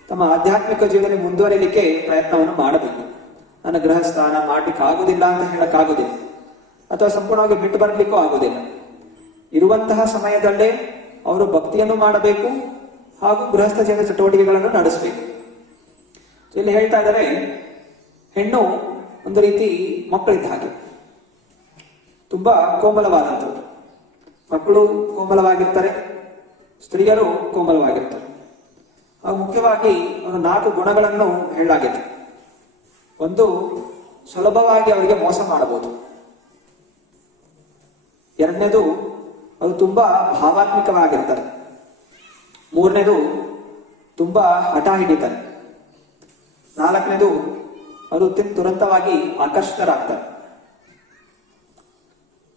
ತಮ್ಮ ಆಧ್ಯಾತ್ಮಿಕ ಜೀವನದಲ್ಲಿ ಮುಂದುವರಿಲಿಕ್ಕೆ ಪ್ರಯತ್ನವನ್ನು ಮಾಡಬೇಕು. ನನ್ನ ಗೃಹಸ್ಥ ನಾನು ಮಾಡ್ಲಿಕ್ಕೆ ಆಗುದಿಲ್ಲ ಅಂತ ಹೇಳಕ್ಕಾಗುದಿಲ್ಲ, ಅಥವಾ ಸಂಪೂರ್ಣವಾಗಿ ಬಿಟ್ಟು ಬರ್ಲಿಕ್ಕೂ ಆಗುದಿಲ್ಲ. ಇರುವಂತಹ ಸಮಯದಲ್ಲೇ ಅವರು ಭಕ್ತಿಯನ್ನು ಮಾಡಬೇಕು ಹಾಗೂ ಗೃಹಸ್ಥ ಜೀವನ ಚಟುವಟಿಕೆಗಳನ್ನು ನಡೆಸಬೇಕು. ಇಲ್ಲಿ ಹೇಳ್ತಾ ಇದ್ದಾರೆ, ಹೆಣ್ಣು ಒಂದು ರೀತಿ ಮಕ್ಕಳಿದ್ದ ಹಾಗೆ, ತುಂಬಾ ಕೋಮಲವಾದಂಥವ್ರು. ಮಕ್ಕಳು ಕೋಮಲವಾಗಿರ್ತಾರೆ, ಸ್ತ್ರೀಯರು ಕೋಮಲವಾಗಿರ್ತಾರೆ. ಹಾಗೂ ಮುಖ್ಯವಾಗಿ ಒಂದು 4 ಗುಣಗಳನ್ನು ಹೇಳಲಾಗಿದೆ. ಒಂದು, ಸುಲಭವಾಗಿ ಅವರಿಗೆ ಮೋಸ ಮಾಡಬಹುದು. ಎರಡನೇದು, ಅದು ತುಂಬಾ ಭಾವಾತ್ಮಕವಾಗಿರ್ತಾರೆ. ಮೂರನೇದು, ತುಂಬಾ ಹಠ ಹಿಡಿತಾರೆ. ನಾಲ್ಕನೇದು, ಅವರು ತುರಂತವಾಗಿ ಆಕರ್ಷಿತರಾಗ್ತಾರೆ.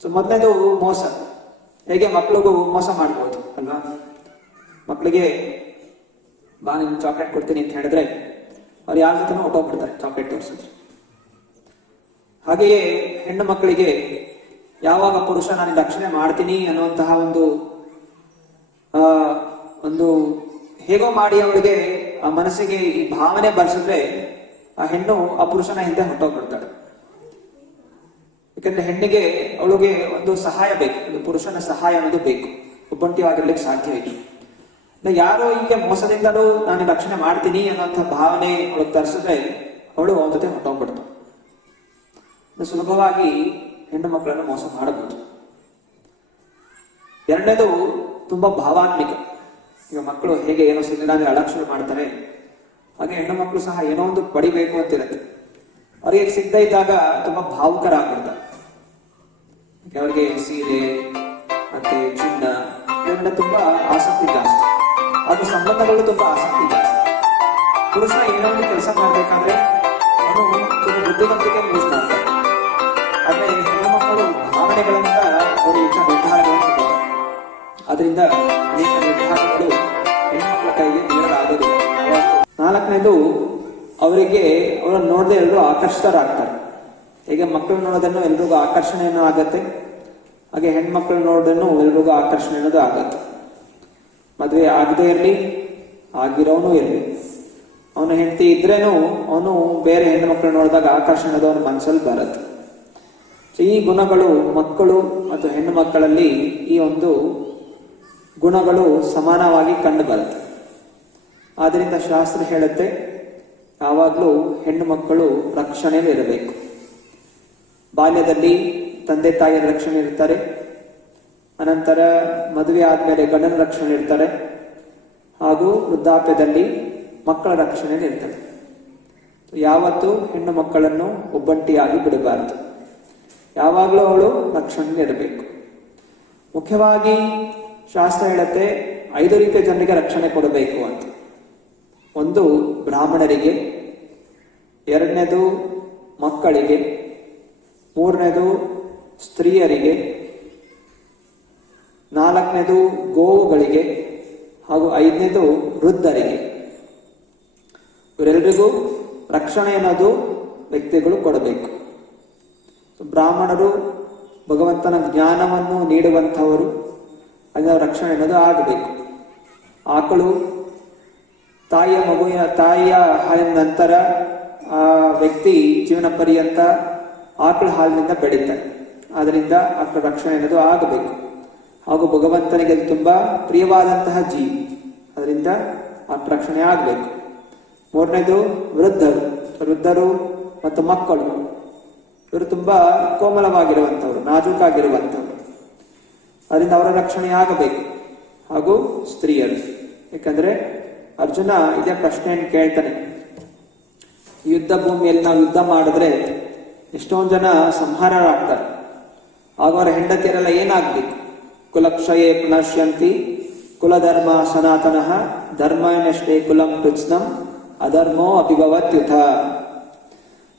ಸೊ ಮೊದಲನೇದು ಮೋಸ. ಹೇಗೆ ಮಕ್ಕಳಿಗೂ ಮೋಸ ಮಾಡ್ಬೋದು ಅಲ್ವಾ? ಮಕ್ಕಳಿಗೆ ಬಾ ನಿಮ್ಗೆ ಚಾಕ್ಲೇಟ್ ಕೊಡ್ತೀನಿ ಅಂತ ಹೇಳಿದ್ರೆ ಅವ್ರು ಯಾರ ಜೊತೆ ಹೊಟ್ಟೋಗ್ಬಿಡ್ತಾರೆ ಚಾಕ್ಲೇಟ್ ತೋರಿಸಿದ್ರೆ. ಹಾಗೆಯೇ ಹೆಣ್ಣು ಮಕ್ಕಳಿಗೆ ಯಾವಾಗ ಪುರುಷ ನಾನು ರಕ್ಷಣೆ ಮಾಡ್ತೀನಿ ಅನ್ನುವಂತಹ ಒಂದು ಹೇಗೋ ಮಾಡಿ ಅವಳಿಗೆ ಆ ಮನಸ್ಸಿಗೆ ಈ ಭಾವನೆ ಬರ್ಸಿದ್ರೆ ಆ ಹೆಣ್ಣು ಆ ಪುರುಷನ ಹಿಂದೆ ಹೊಟ್ಟೋಗ್ಬಿಡ್ತಾಳೆ. ಯಾಕಂದ್ರೆ ಹೆಣ್ಣಿಗೆ ಅವಳಿಗೆ ಒಂದು ಸಹಾಯ ಬೇಕು, ಒಂದು ಪುರುಷನ ಸಹಾಯ ಅನ್ನೋದು ಬೇಕು, ಒಬ್ಬಂಟಿಯಾಗಿರ್ಲಿಕ್ಕೆ ಸಾಧ್ಯ ಇಲ್ಲ. ಯಾರೋ ಈಗ ಮೋಸದಿಂದಲೂ ನಾನು ರಕ್ಷಣೆ ಮಾಡ್ತೀನಿ ಅನ್ನೋಂಥ ಭಾವನೆ ಅವಳಿಗೆ ತರಿಸಿದ್ರೆ ಅವಳು ಅವನ ಜೊತೆ ಹೊಟ್ಟೋಗ್ಬಿಡ್ತಾಳೆ. ಸುಲಭವಾಗಿ ಹೆಣ್ಣು ಮಕ್ಕಳನ್ನು ಮೋಸ ಮಾಡಬಹುದು. ಎರಡನೇದು, ತುಂಬಾ ಭಾವಾತ್ಮಿಕ. ಈಗ ಮಕ್ಕಳು ಹೇಗೆ ಏನೋ ಸಿಗಲಿಲ್ಲ ಅಂದ್ರೆ ಅಳಕ್ ಶುರು ಮಾಡ್ತಾರೆ, ಹಾಗೆ ಹೆಣ್ಣು ಮಕ್ಕಳು ಸಹ ಏನೋ ಒಂದು ಪಡಿಬೇಕು ಅಂತಿರುತ್ತೆ. ಅವರಿಗೆ ಸಿಗದೇ ಇದ್ದಾಗ ತುಂಬಾ ಭಾವುಕರಾಗ್ಬಿಡ್ತಾರೆ. ಅವರಿಗೆ ಸೀರೆ ಮತ್ತೆ ಚಿನ್ನ ಇದರಿಂದ ತುಂಬಾ ಆಸಕ್ತಿ ಜಾಸ್ತಿ, ಅದು ಸಂಬಂಧಗಳು ತುಂಬಾ ಆಸಕ್ತಿ ಜಾಸ್ತಿ. ಪುರುಷ ಏನೋ ಒಂದು ಕೆಲಸ ಮಾಡ್ಬೇಕಾದ್ರೆ ಅವನು ತುಂಬಾ ಬುದ್ಧಿವಂತಿಕೆ ಯೂಸ್ ಮಾಡ್ತಾರೆ. ಆದ್ರೆ ಹೆಣ್ಣು ಮಕ್ಕಳು ಭಾವನೆಗಳಿಂದ ಅವರು ನಿರ್ಧಾರಗಳನ್ನು ಅದರಿಂದ ಅನೇಕ ನಿರ್ಧಾರಗಳು ಹೆಣ್ಣುಮಕ್ಕಳ ಕೈಗೆ ನೀಡಲಾಗುವುದಿಲ್ಲ. ನಾಲ್ಕನೇದು, ಅವರಿಗೆ ಅವರನ್ನು ನೋಡದೆ ಎಲ್ಲರೂ ಆಕರ್ಷಿತರಾಗ್ತಾರೆ. ಹೇಗೆ ಮಕ್ಕಳು ನೋಡೋದನ್ನು ಎಲ್ರಿಗೂ ಆಕರ್ಷಣೆಯನ್ನು ಆಗತ್ತೆ, ಹಾಗೆ ಹೆಣ್ಮಕ್ಳು ನೋಡೋದನ್ನು ಎಲ್ರಿಗೂ ಆಕರ್ಷಣೆ ಅನ್ನೋದು ಆಗತ್ತೆ. ಮದುವೆ ಆಗದೆ ಇರಲಿ, ಆಗಿರೋನು ಇರಲಿ, ಅವನ ಹೆಂಡತಿ ಇದ್ರೇನು ಅವನು ಬೇರೆ ಹೆಣ್ಣು ಮಕ್ಕಳು ನೋಡಿದಾಗ ಆಕರ್ಷಣೆ ಅನ್ನೋದು ಅವನ ಮನಸ್ಸಲ್ಲಿ ಬರುತ್ತೆ. ಈ ಗುಣಗಳು ಮಕ್ಕಳು ಮತ್ತು ಹೆಣ್ಣು ಮಕ್ಕಳಲ್ಲಿ ಈ ಒಂದು ಗುಣಗಳು ಸಮಾನವಾಗಿ ಕಂಡು ಬರುತ್ತೆ. ಆದ್ರಿಂದ ಶಾಸ್ತ್ರ ಹೇಳುತ್ತೆ, ಯಾವಾಗಲೂ ಹೆಣ್ಣು ಮಕ್ಕಳು ರಕ್ಷಣೆಯಲ್ಲಿ ಇರಬೇಕು. ಬಾಲ್ಯದಲ್ಲಿ ತಂದೆ ತಾಯಿಯ ರಕ್ಷಣೆ ಇರ್ತಾರೆ, ಅನಂತರ ಮದುವೆ ಆದ್ಮೇಲೆ ಗಂಡನ ರಕ್ಷಣೆ ಇರ್ತಾರೆ, ಹಾಗೂ ವೃದ್ಧಾಪ್ಯದಲ್ಲಿ ಮಕ್ಕಳ ರಕ್ಷಣೆಯಲ್ಲಿ ಇರ್ತಾರೆ. ಯಾವತ್ತೂ ಹೆಣ್ಣು ಮಕ್ಕಳನ್ನು ಒಬ್ಬಂಟಿಯಾಗಿ ಬಿಡಬಾರದು, ಯಾವಾಗಲೂ ಅವಳು ರಕ್ಷಣೆಯಲ್ಲಿ ಇರಬೇಕು. ಮುಖ್ಯವಾಗಿ ಶಾಸ್ತ್ರ ಹೇಳುತ್ತೆ 5 ರೀತಿಯ ಜನರಿಗೆ ರಕ್ಷಣೆ ಕೊಡಬೇಕು ಅಂತ. ಒಂದು, ಬ್ರಾಹ್ಮಣರಿಗೆ, ಎರಡನೇದು ಮಕ್ಕಳಿಗೆ, ಮೂರನೇದು ಸ್ತ್ರೀಯರಿಗೆ, ನಾಲ್ಕನೇದು ಗೋವುಗಳಿಗೆ, ಹಾಗೂ 5ನೇದು ವೃದ್ಧರಿಗೆ. ಇವರೆಲ್ಲರಿಗೂ ರಕ್ಷಣೆ ಅನ್ನೋದು ವ್ಯಕ್ತಿಗಳು ಕೊಡಬೇಕು. ಬ್ರಾಹ್ಮಣರು ಭಗವಂತನ ಜ್ಞಾನವನ್ನು ನೀಡುವಂಥವರು, ಅದರ ರಕ್ಷಣೆ ಅನ್ನೋದು ಆಗಬೇಕು. ಆಕಳು ತಾಯಿಯ ಹಾಲಿನ ನಂತರ ಆ ವ್ಯಕ್ತಿ ಜೀವನ ಪರ್ಯಂತ ಆಕಳ ಹಾಲಿನಿಂದ ಬೆಳೀತಾರೆ, ಆದ್ರಿಂದ ಆಕಳ ರಕ್ಷಣೆ ಅನ್ನೋದು ಆಗಬೇಕು. ಹಾಗೂ ಭಗವಂತನಿಗೆ ಅದು ತುಂಬಾ ಪ್ರಿಯವಾದಂತಹ ಜೀವಿ, ಅದರಿಂದ ಆಕಳ ರಕ್ಷಣೆ ಆಗಬೇಕು. ಮೂರನೇದು ವೃದ್ಧರು ಮತ್ತು ಮಕ್ಕಳು. ಇವರು ತುಂಬಾ ಕೋಮಲವಾಗಿರುವಂಥವ್ರು, ನಾಜೂಕಾಗಿರುವಂಥವ್ರು, ಅದರಿಂದ ಅವರ ರಕ್ಷಣೆ ಆಗಬೇಕು. ಹಾಗೂ ಸ್ತ್ರೀಯರು, ಯಾಕಂದ್ರೆ ಅರ್ಜುನ ಇದೇ ಪ್ರಶ್ನೆಯನ್ನು ಕೇಳ್ತಾನೆ. ಯುದ್ಧ ಭೂಮಿಯಲ್ಲಿ ನಾವು ಯುದ್ಧ ಮಾಡಿದ್ರೆ ಎಷ್ಟೊಂದು ಜನ ಸಂಹಾರರಾಗ್ತಾರೆ, ಆಗ ಅವರ ಹೆಂಡತಿಯರೆಲ್ಲ ಏನಾಗ್ಬೇಕು? ಕುಲಕ್ಷಯೇ ಪುನಶ್ಯಂತಿ ಕುಲಧರ್ಮ ಸನಾತನಃ ಧರ್ಮನಷ್ಟೇ ಕುಲಂ ಕೃತ್ಸ್ನಂ ಅಧರ್ಮೋ ಅಭಿಭವತ್ಯುಥ.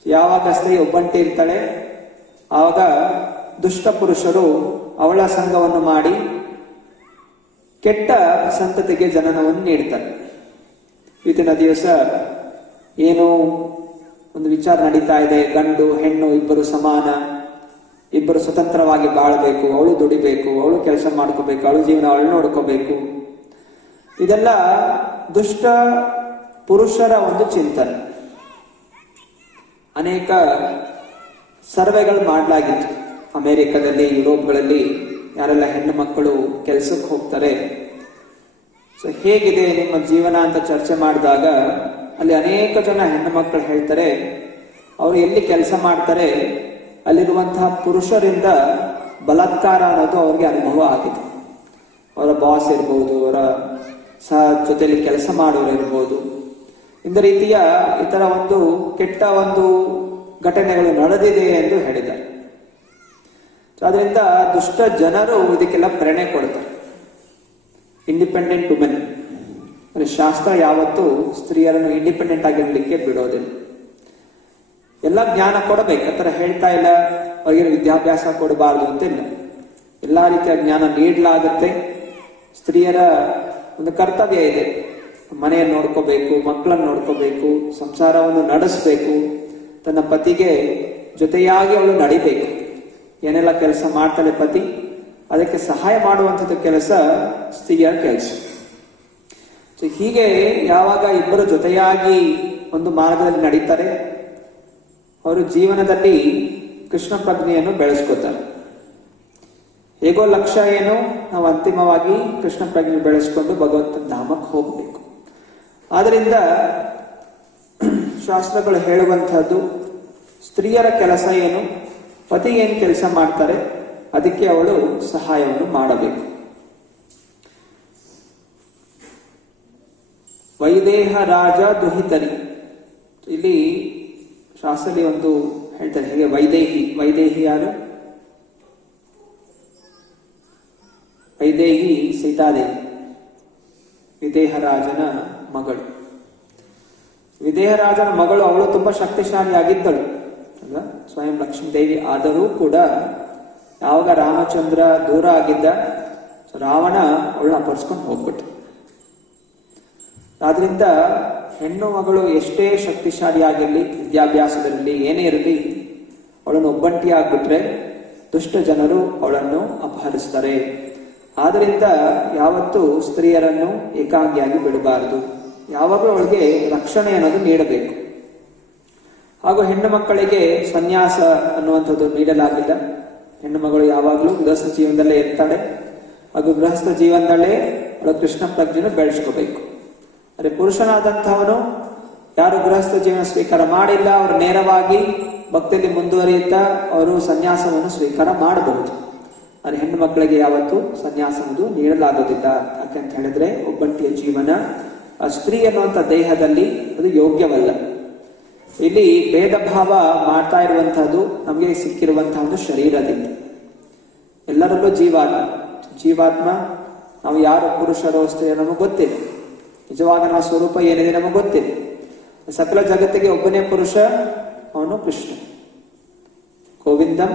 ಯಾವಾಗ ಸ್ತ್ರೀ ಒಬ್ಬಂಟಿ ಇರ್ತಾಳೆ, ಆವಾಗ ದುಷ್ಟ ಪುರುಷರು ಅವಳ ಸಂಘವನ್ನು ಮಾಡಿ ಕೆಟ್ಟ ಸಂತತಿಗೆ ಜನನವನ್ನು ನೀಡ್ತಾರೆ. ಇವತ್ತಿನ ದಿವಸ ಏನು ಒಂದು ವಿಚಾರ ನಡೀತಾ ಇದೆ, ಗಂಡು ಹೆಣ್ಣು ಇಬ್ಬರು ಸಮಾನ, ಇಬ್ಬರು ಸ್ವತಂತ್ರವಾಗಿ ಬಾಳಬೇಕು, ಅವಳು ದುಡಿಬೇಕು, ಅವಳು ಕೆಲಸ ಮಾಡ್ಕೋಬೇಕು, ಅವಳು ಜೀವನ ಅವಳು ನೋಡ್ಕೋಬೇಕು. ಇದೆಲ್ಲ ದುಷ್ಟ ಪುರುಷರ ಒಂದು ಚಿಂತನೆ. ಅನೇಕ ಸರ್ವೆಗಳು ಮಾಡಲಾಗಿತ್ತು ಅಮೆರಿಕದಲ್ಲಿ, ಯುರೋಪ್ಗಳಲ್ಲಿ. ಯಾರೆಲ್ಲ ಹೆಣ್ಣು ಮಕ್ಕಳು ಕೆಲಸಕ್ಕೆ ಹೋಗ್ತಾರೆ, ಸೊ ಹೇಗಿದೆ ನಿಮ್ಮ ಜೀವನ ಅಂತ ಚರ್ಚೆ ಮಾಡಿದಾಗ ಅಲ್ಲಿ ಅನೇಕ ಜನ ಹೆಣ್ಣು ಮಕ್ಕಳು ಹೇಳ್ತಾರೆ, ಅವರು ಎಲ್ಲಿ ಕೆಲಸ ಮಾಡ್ತಾರೆ ಅಲ್ಲಿರುವಂತಹ ಪುರುಷರಿಂದ ಬಲಾತ್ಕಾರ ಅನ್ನೋದು ಅವ್ರಿಗೆ ಅನುಭವ ಆಗಿದೆ. ಅವರ ಬಾಸ್ ಇರ್ಬೋದು, ಅವರ ಜೊತೆಯಲ್ಲಿ ಕೆಲಸ ಮಾಡೋರು ಇರ್ಬೋದು. ಇಂಥ ರೀತಿಯ ಈ ತರ ಒಂದು ಕೆಟ್ಟ ಒಂದು ಘಟನೆಗಳು ನಡೆದಿದೆ ಎಂದು ಹೇಳಿದ್ದಾರೆ. ಆದ್ರಿಂದ ದುಷ್ಟ ಜನರು ಇದಕ್ಕೆಲ್ಲ ಪ್ರೇರಣೆ ಕೊಡ್ತಾರೆ. ಇಂಡಿಪೆಂಡೆಂಟ್ ವುಮೆನ್, ಶಾಸ್ತ್ರ ಯಾವತ್ತೂ ಸ್ತ್ರೀಯರನ್ನು ಇಂಡಿಪೆಂಡೆಂಟ್ ಆಗಿರ್ಲಿಕ್ಕೆ ಬಿಡೋದಿಲ್ಲ. ಎಲ್ಲ ಜ್ಞಾನ ಕೊಡಬೇಕು, ಆತರ ಹೇಳ್ತಾ ಇಲ್ಲ ಅವರಿಗೆ ವಿದ್ಯಾಭ್ಯಾಸ ಕೊಡಬಾರ್ದು ಅಂತಿಲ್ಲ. ಎಲ್ಲಾ ರೀತಿಯ ಜ್ಞಾನ ನೀಡಲಾಗುತ್ತೆ. ಸ್ತ್ರೀಯರ ಒಂದು ಕರ್ತವ್ಯ ಇದೆ, ಮನೆಯನ್ನು ನೋಡ್ಕೋಬೇಕು, ಮಕ್ಕಳನ್ನು ನೋಡ್ಕೋಬೇಕು, ಸಂಸಾರವನ್ನು ನಡೆಸಬೇಕು, ತನ್ನ ಪತಿಗೆ ಜೊತೆಯಾಗಿ ಅವಳು ನಡಿಬೇಕು. ಏನೆಲ್ಲ ಕೆಲಸ ಮಾಡ್ತಾಳೆ ಪತಿ, ಅದಕ್ಕೆ ಸಹಾಯ ಮಾಡುವಂಥದ್ದು ಕೆಲಸ ಸ್ತ್ರೀಯರ ಕೆಲಸ. ಸೊ ಹೀಗೆ ಯಾವಾಗ ಇಬ್ಬರು ಜೊತೆಯಾಗಿ ಒಂದು ಮಾರ್ಗದಲ್ಲಿ ನಡೀತಾರೆ, ಅವರು ಜೀವನದಲ್ಲಿ ಕೃಷ್ಣ ಪ್ರಜ್ಞೆಯನ್ನು ಬೆಳೆಸ್ಕೋತಾರೆ. ಹೇಗೋ ಲಕ್ಷ್ಯ ಏನು, ನಾವು ಅಂತಿಮವಾಗಿ ಕೃಷ್ಣ ಪ್ರಜ್ಞೆ ಬೆಳೆಸ್ಕೊಂಡು ಭಗವಂತನ ಧಾಮಕ್ಕೆ ಹೋಗ್ಬೇಕು. ಆದ್ರಿಂದ ಶಾಸ್ತ್ರಗಳು ಹೇಳುವಂತಹದ್ದು, ಸ್ತ್ರೀಯರ ಕೆಲಸ ಏನು, ಪತಿ ಏನು ಕೆಲಸ ಮಾಡ್ತಾರೆ ಅದಕ್ಕೆ ಅವಳು ಸಹಾಯವನ್ನು ಮಾಡಬೇಕು. ವೈದೇಹ ರಾಜ ದುಹಿತರಿ, ಇಲ್ಲಿ ಶಾಸ್ತ್ರದಲ್ಲಿ ಒಂದು ಹೇಳ್ತಾರೆ ಹೇಗೆ, ವೈದೇಹಿ ಯಾರು? ವೈದೇಹಿ ಸೀತಾದೇವಿ, ವಿದೇಹರಾಜನ ಮಗಳು. ವಿದೇಹರಾಜನ ಮಗಳು, ಅವಳು ತುಂಬಾ ಶಕ್ತಿಶಾಲಿಯಾಗಿದ್ದಳು ಅಲ್ವಾ, ಸ್ವಯಂ ಲಕ್ಷ್ಮೀ ದೇವಿ. ಆದರೂ ಕೂಡ ಯಾವಾಗ ರಾಮಚಂದ್ರ ದೂರ ಆಗಿದ್ದ, ರಾವಣ ಅವಳನ್ನ ಅಪಹರಿಸ್ಕೊಂಡು ಹೋಗ್ಬಿಟ್ಟು. ಆದ್ರಿಂದ ಹೆಣ್ಣು ಮಗಳು ಎಷ್ಟೇ ಶಕ್ತಿಶಾಲಿಯಾಗಿರಲಿ, ವಿದ್ಯಾಭ್ಯಾಸದಲ್ಲಿ ಏನೇ ಇರಲಿ, ಅವಳನ್ನು ಒಬ್ಬಂಟಿ ಆಗ್ಬಿಟ್ರೆ ದುಷ್ಟ ಜನರು ಅವಳನ್ನು ಅಪಹರಿಸ್ತಾರೆ. ಆದ್ರಿಂದ ಯಾವತ್ತೂ ಸ್ತ್ರೀಯರನ್ನು ಏಕಾಂಗಿಯಾಗಿ ಬಿಡಬಾರದು. ಯಾವಾಗಲೂ ಅವಳಿಗೆ ರಕ್ಷಣೆ ಅನ್ನೋದು ನೀಡಬೇಕು. ಹಾಗೂ ಹೆಣ್ಣು ಮಕ್ಕಳಿಗೆ ಸನ್ಯಾಸ ಅನ್ನುವಂಥದ್ದು ನೀಡಲಾಗಿಲ್ಲ. ಹೆಣ್ಣು ಮಗಳು ಯಾವಾಗಲೂ ಗೃಹಸ್ಥ ಜೀವನದಲ್ಲೇ ಇರ್ತಾಳೆ. ಹಾಗೂ ಗೃಹಸ್ಥ ಜೀವನದಲ್ಲೇ ಅವಳು ಕೃಷ್ಣ ಪ್ರಜ್ಞೆಯನ್ನು ಬೆಳೆಸ್ಕೋಬೇಕು. ಅದೇ ಪುರುಷನಾದಂಥವನು ಯಾರು ಗೃಹಸ್ಥ ಜೀವನ ಸ್ವೀಕಾರ ಮಾಡಿಲ್ಲ, ಅವರು ನೇರವಾಗಿ ಭಕ್ತಿಯಲ್ಲಿ ಮುಂದುವರಿಯುತ್ತಾ ಅವರು ಸನ್ಯಾಸವನ್ನು ಸ್ವೀಕಾರ ಮಾಡಬಹುದು. ಆದರೆ ಹೆಣ್ಣು ಮಕ್ಕಳಿಗೆ ಯಾವತ್ತೂ ಸನ್ಯಾಸವನ್ನು ನೀಡಲಾಗುವುದಿಲ್ಲ. ಯಾಕಂತ ಹೇಳಿದ್ರೆ ಒಬ್ಬಂಟಿಯ ಜೀವನ ಆ ಸ್ತ್ರೀ ಅನ್ನುವಂಥ ದೇಹದಲ್ಲಿ ಅದು ಯೋಗ್ಯವಲ್ಲ. ಇಲ್ಲಿ ಭೇದ ಭಾವ ಮಾಡ್ತಾ ಇರುವಂತಹದ್ದು ನಮಗೆ ಸಿಕ್ಕಿರುವಂತಹ ಒಂದು ಶರೀರದಿಂದ. ಎಲ್ಲರಲ್ಲೂ ಜೀವಾತ್ಮ ನಾವು ಯಾರು ಪುರುಷರೋ ಸ್ತ್ರೀಯರೋ ನಮಗೆ ಗೊತ್ತಿಲ್ಲ. ನಿಜವಾದ ನಮ್ಮ ಸ್ವರೂಪ ಏನಿದೆ ನಮಗೆ ಗೊತ್ತಿಲ್ಲ. ಸಕಲ ಜಗತ್ತಿಗೆ ಒಬ್ಬನೇ ಪುರುಷ, ಅವನು ಕೃಷ್ಣ. ಗೋವಿಂದಂ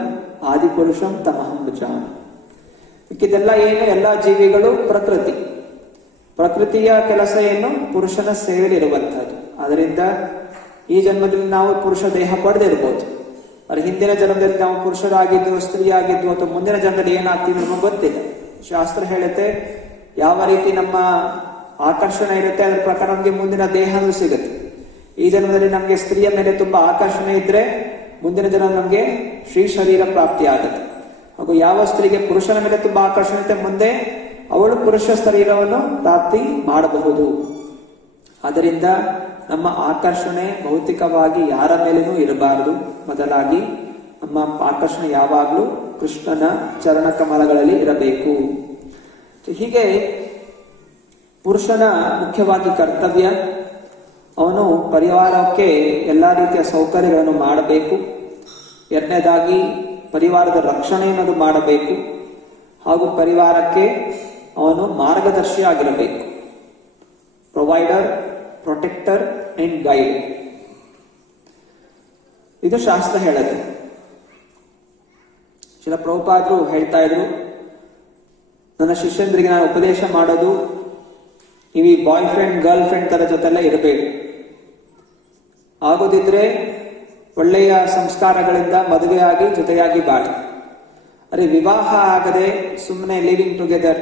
ಆದಿಪುರುಷಂ ತಮಹಂ ಭಜಾಮಿ. ಇದೆಲ್ಲ ಏನು, ಎಲ್ಲ ಜೀವಿಗಳು ಪ್ರಕೃತಿಯ ಕೆಲಸ ಏನು, ಪುರುಷನ ಸೇವೆಯಲ್ಲಿರುವಂತಹದ್ದು. ಅದರಿಂದ ಈ ಜನ್ಮದಲ್ಲಿ ನಾವು ಪುರುಷ ದೇಹ ಪಡೆದಿರ್ಬೋದು. ಆದರೆ ಹಿಂದಿನ ಜನ್ಮದಲ್ಲಿ ನಾವು ಪುರುಷರಾಗಿದ್ದು, ಸ್ತ್ರೀ ಆಗಿದ್ದು, ಅಥವಾ ಮುಂದಿನ ಜನ್ಮದಲ್ಲಿ ಏನಾಗ್ತೀವಿ ನಮಗೆ ಗೊತ್ತಿಲ್ಲ. ಶಾಸ್ತ್ರ ಹೇಳುತ್ತೆ ಯಾವ ರೀತಿ ನಮ್ಮ ಆಕರ್ಷಣೆ ಇರುತ್ತೆ ಅದರ ಪ್ರಕಾರ ನಮಗೆ ಮುಂದಿನ ದೇಹನೂ ಸಿಗುತ್ತೆ. ಈ ಜನ್ಮದಲ್ಲಿ ನಮಗೆ ಸ್ತ್ರೀಯ ಮೇಲೆ ತುಂಬಾ ಆಕರ್ಷಣೆ ಇದ್ರೆ ಮುಂದಿನ ಜನ್ಮ ನಮಗೆ ಶ್ರೀ ಶರೀರ ಪ್ರಾಪ್ತಿ ಆಗುತ್ತೆ. ಹಾಗೂ ಯಾವ ಸ್ತ್ರೀಗೆ ಪುರುಷನ ಮೇಲೆ ತುಂಬಾ ಆಕರ್ಷಣೆ ಇರುತ್ತೆ, ಮುಂದೆ ಅವಳು ಪುರುಷ ಶರೀರವನ್ನು ಪ್ರಾಪ್ತಿ ಮಾಡಬಹುದು. ಆದ್ದರಿಂದ ನಮ್ಮ ಆಕರ್ಷಣೆ ಭೌತಿಕವಾಗಿ ಯಾರ ಮೇಲೇನೂ ಇರಬಾರದು. ಬದಲಾಗಿ ನಮ್ಮ ಆಕರ್ಷಣೆ ಯಾವಾಗಲೂ ಕೃಷ್ಣನ ಚರಣ ಕಮಲಗಳಲ್ಲಿ ಇರಬೇಕು. ಹೀಗೆ ಪುರುಷನ ಮುಖ್ಯವಾಗಿ ಕರ್ತವ್ಯ, ಅವನು ಪರಿವಾರಕ್ಕೆ ಎಲ್ಲಾ ರೀತಿಯ ಸೌಕರ್ಯಗಳನ್ನು ಮಾಡಬೇಕು. ಎರಡನೇದಾಗಿ ಪರಿವಾರದ ರಕ್ಷಣೆ ಅನ್ನೋದು ಮಾಡಬೇಕು. ಹಾಗೂ ಪರಿವಾರಕ್ಕೆ ಅವನು ಮಾರ್ಗದರ್ಶಿ ಆಗಿರಬೇಕು. Provider, protector and guide. ಇದು ಶಾಸ್ತ್ರ ಹೇಳುತ್ತೆ. ಶಿಲ ಪ್ರಭುಪಾದರು ಹೇಳ್ತಾ ಇದ್ರು, ನನ್ನ ಶಿಷ್ಯಂದ್ರಿಗೆ ನಾನು ಉಪದೇಶ ಮಾಡೋದು, ನೀವು ಈ ಬಾಯ್ ಫ್ರೆಂಡ್ ಗರ್ಲ್ ಫ್ರೆಂಡ್ ತರ ಜೊತೆಲ್ಲ ಇರಬೇಡಿ. ಆಗೋದಿದ್ರೆ ಒಳ್ಳೆಯ ಸಂಸ್ಕಾರಗಳಿಂದ ಮದುವೆ ಆಗಿ ಜೊತೆಯಾಗಿ ಬಾಳಿ. ಅರೆ ವಿವಾಹ ಆಗದೆ ಸುಮ್ಮನೆ ಲಿವಿಂಗ್ ಟುಗೆದರ್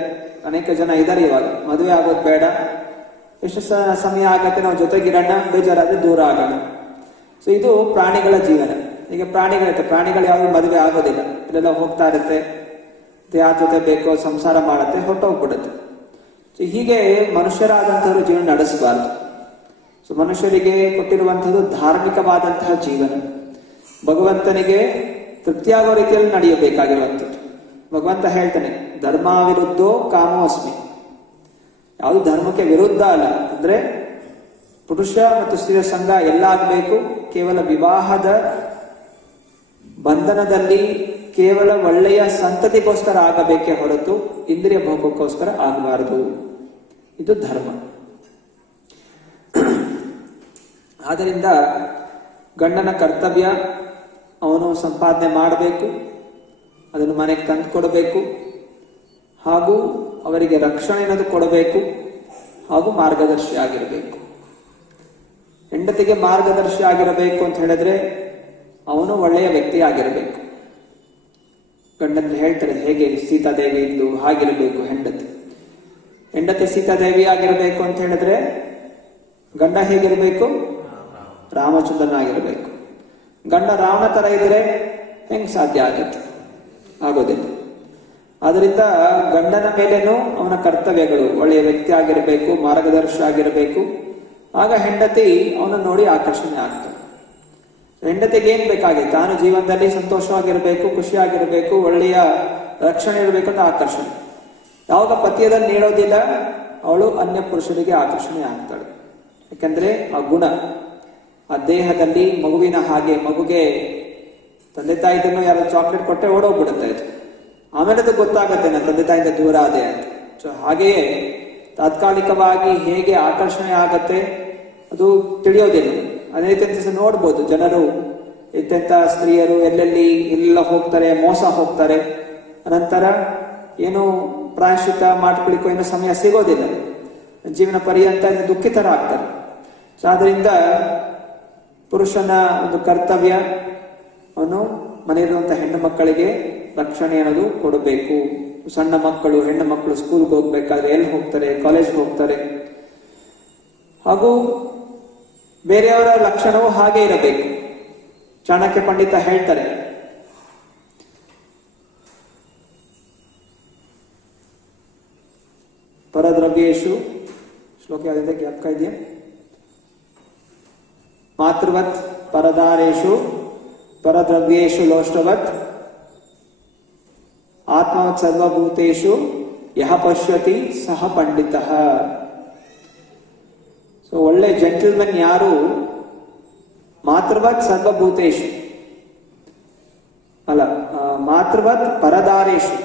ಅನೇಕ ಜನ ಇದ್ದಾರೆ. ಇವಾಗ ಮದುವೆ ಆಗೋದು ಬೇಡ, ಎಷ್ಟು ಸಮಯ ಆಗತ್ತೆ ನಾವು ಜೊತೆಗಿರೋಣ, ಬೇಜಾರಾದ್ರೆ ದೂರ ಆಗೋಣ. ಸೊ ಇದು ಪ್ರಾಣಿಗಳ ಜೀವನ. ಈಗ ಪ್ರಾಣಿಗಳು ಯಾವುದು ಮದುವೆ ಆಗೋದಿಲ್ಲ, ಇಲ್ಲೆಲ್ಲ ಹೋಗ್ತಾ ಇರುತ್ತೆ, ಯಾರ ಜೊತೆ ಬೇಕೋ ಸಂಸಾರ ಮಾಡುತ್ತೆ, ಹೊರಟೋಗ್ಬಿಡುತ್ತೆ. ಸೊ ಹೀಗೆ ಮನುಷ್ಯರಾದಂಥವ್ರು ಜೀವನ ನಡೆಸಬಾರ್ದು. ಸೊ ಮನುಷ್ಯರಿಗೆ ಕೊಟ್ಟಿರುವಂಥದ್ದು ಧಾರ್ಮಿಕವಾದಂತಹ ಜೀವನ, ಭಗವಂತನಿಗೆ ತೃಪ್ತಿಯಾಗೋ ರೀತಿಯಲ್ಲಿ ನಡೆಯಬೇಕಾಗಿರುವಂಥದ್ದು. ಭಗವಂತ ಹೇಳ್ತಾನೆ, ಧರ್ಮ ವಿರುದ್ಧೋ ಕಾಮೋ ಅಸ್ಮಿ. ಯಾವುದು ಧರ್ಮಕ್ಕೆ ವಿರುದ್ಧ ಅಲ್ಲ, ಅಂದ್ರೆ ಪುರುಷ ಮತ್ತು ಸ್ತ್ರೀಯ ಸಂಘ ಎಲ್ಲ ಆಗ್ಬೇಕು. ಕೇವಲ ವಿವಾಹದ ಬಂಧನದಲ್ಲಿ ಕೇವಲ ಒಳ್ಳೆಯ ಸಂತತಿಗೋಸ್ಕರ ಆಗಬೇಕೇ ಹೊರತು ಇಂದ್ರಿಯ ಭೋಗಕ್ಕೋಸ್ಕರ ಆಗಬಾರದು. ಇದು ಧರ್ಮ. ಆದ್ದರಿಂದ ಗಂಡನ ಕರ್ತವ್ಯ, ಅವನು ಸಂಪಾದನೆ ಮಾಡಬೇಕು, ಅದನ್ನು ಮನೆಗೆ ತಂದು ಕೊಡಬೇಕು, ಹಾಗೂ ಅವರಿಗೆ ರಕ್ಷಣೆ ಅನ್ನೋದು ಕೊಡಬೇಕು, ಹಾಗೂ ಮಾರ್ಗದರ್ಶಿ ಆಗಿರಬೇಕು. ಹೆಂಡತಿಗೆ ಮಾರ್ಗದರ್ಶಿ ಆಗಿರಬೇಕು ಅಂತ ಹೇಳಿದ್ರೆ ಅವನು ಒಳ್ಳೆಯ ವ್ಯಕ್ತಿ ಆಗಿರಬೇಕು. ಗಂಡಂದ್ರೆ ಹೇಳ್ತಾರೆ, ಹೇಗೆ ಸೀತಾದೇವಿ ಇದ್ದು ಹಾಗಿರಬೇಕು ಹೆಂಡತಿ ಸೀತಾದೇವಿ ಆಗಿರಬೇಕು ಅಂತ ಹೇಳಿದ್ರೆ ಗಂಡ ಹೇಗಿರಬೇಕು? ರಾಮಚಂದ್ರನಾಗಿರ್ಬೇಕು. ಗಂಡ ರಾವಣ ತರ ಇದ್ರೆ ಹೆಂಗ್ ಸಾಧ್ಯ ಆಗುತ್ತೆ? ಆಗೋದಿಲ್ಲ. ಆದ್ರಿಂದ ಗಂಡನ ಮೇಲೇನು ಅವನ ಕರ್ತವ್ಯಗಳು, ಒಳ್ಳೆಯ ವ್ಯಕ್ತಿ ಆಗಿರಬೇಕು, ಮಾರ್ಗದರ್ಶಿ ಆಗಿರಬೇಕು. ಆಗ ಹೆಂಡತಿ ಅವನ ನೋಡಿ ಆಕರ್ಷಣೆ ಆಗ್ತಾಳೆ. ಹೆಂಡತಿಗೆ ಏನ್ ಬೇಕಾಗಿದೆ? ತಾನು ಜೀವನದಲ್ಲಿ ಸಂತೋಷವಾಗಿರ್ಬೇಕು, ಖುಷಿಯಾಗಿರ್ಬೇಕು, ಒಳ್ಳೆಯ ರಕ್ಷಣೆ ಇರಬೇಕು ಅಂತ ಆಕರ್ಷಣೆ. ಯಾವಾಗ ಪತಿಯದನ್ನು ನೀಡೋದಿಲ್ಲ, ಅವಳು ಅನ್ಯ ಪುರುಷರಿಗೆ ಆಕರ್ಷಣೆ ಆಗ್ತಾಳೆ. ಯಾಕಂದ್ರೆ ಆ ಗುಣ ಆ ದೇಹದಲ್ಲಿ ಮಗುವಿನ ಹಾಗೆ, ಮಗುಗೆ ತಂದೆ ತಾಯಿದನ್ನು ಯಾರು ಚಾಕ್ಲೇಟ್ ಕೊಟ್ಟರೆ ಓಡೋಗ್ಬಿಡುತ್ತೆ ಇದು. ಆಮೇಲೆ ಅದು ಗೊತ್ತಾಗತ್ತೆ ನಾನು ತಂದೆ ತಾಯಿಯಿಂದ ದೂರ ಆದೆ ಅಂತ. ಸೊ ಹಾಗೆಯೇ ತಾತ್ಕಾಲಿಕವಾಗಿ ಹೇಗೆ ಆಕರ್ಷಣೆ ಆಗತ್ತೆ ಅದು ತಿಳಿಯೋದಿಲ್ಲ. ಅದೇ ರೀತಿ ನೋಡ್ಬೋದು, ಜನರು ಎಂತೆಂಥ ಸ್ತ್ರೀಯರು ಎಲ್ಲೆಲ್ಲಿ ಎಲ್ಲ ಹೋಗ್ತಾರೆ, ಮೋಸ ಹೋಗ್ತಾರೆ. ಅನಂತರ ಏನು ಪ್ರಾಯಶ್ಚಿತ್ತ ಮಾಡ್ಕೊಳ್ಳಿಕ್ಕೋ ಏನೋ ಸಮಯ ಸಿಗೋದಿಲ್ಲ, ಜೀವನ ಪರ್ಯಂತ ದುಃಖಿತರಾಗ್ತಾರೆ. ಸೊ ಆದ್ರಿಂದ ಪುರುಷನ ಒಂದು ಕರ್ತವ್ಯ, ಅವನು ಮನೆಯಲ್ಲಿರುವಂತಹ ಹೆಣ್ಣು ಮಕ್ಕಳಿಗೆ ರಕ್ಷಣೆ ಅನ್ನೋದು ಕೊಡಬೇಕು. ಸಣ್ಣ ಮಕ್ಕಳು, ಹೆಣ್ಣು ಮಕ್ಕಳು ಸ್ಕೂಲ್ಗೆ ಹೋಗ್ಬೇಕಾದ್ರೆ ಎಲ್ಲಿ ಹೋಗ್ತಾರೆ? ಕಾಲೇಜ್ಗೆ ಹೋಗ್ತಾರೆ. ಹಾಗೂ ಬೇರೆಯವರ ಲಕ್ಷಣವು ಹಾಗೆ ಇರಬೇಕು. ಚಾಣಕ್ಯ ಪಂಡಿತ ಹೇಳ್ತಾರೆ, ಪರದ್ರವ್ಯೇಶು ಶ್ಲೋಕ ಯಾವ್ದಿದೆ ಜ್ಞಾಪಕ ಇದೆಯಾ? ಮಾತೃವತ್ ಪರದಾರೇಶು ಪರದ್ರವ್ಯೇಶು ಲೋಷ್ಟವತ್ ಆತ್ಮವತ್ ಸರ್ವಭೂತೇಶು ಯಹ ಪಶ್ಯತಿ ಸಹ ಪಂಡಿತ. ಸೊ ಒಳ್ಳೆ ಜೆಂಟಲ್ಮನ್ ಯಾರು? ಮಾತೃವತ್ ಸರ್ವಭೂತೇಶು ಅಲ್ಲ, ಮಾತೃವತ್ ಪರದಾರೇಶು,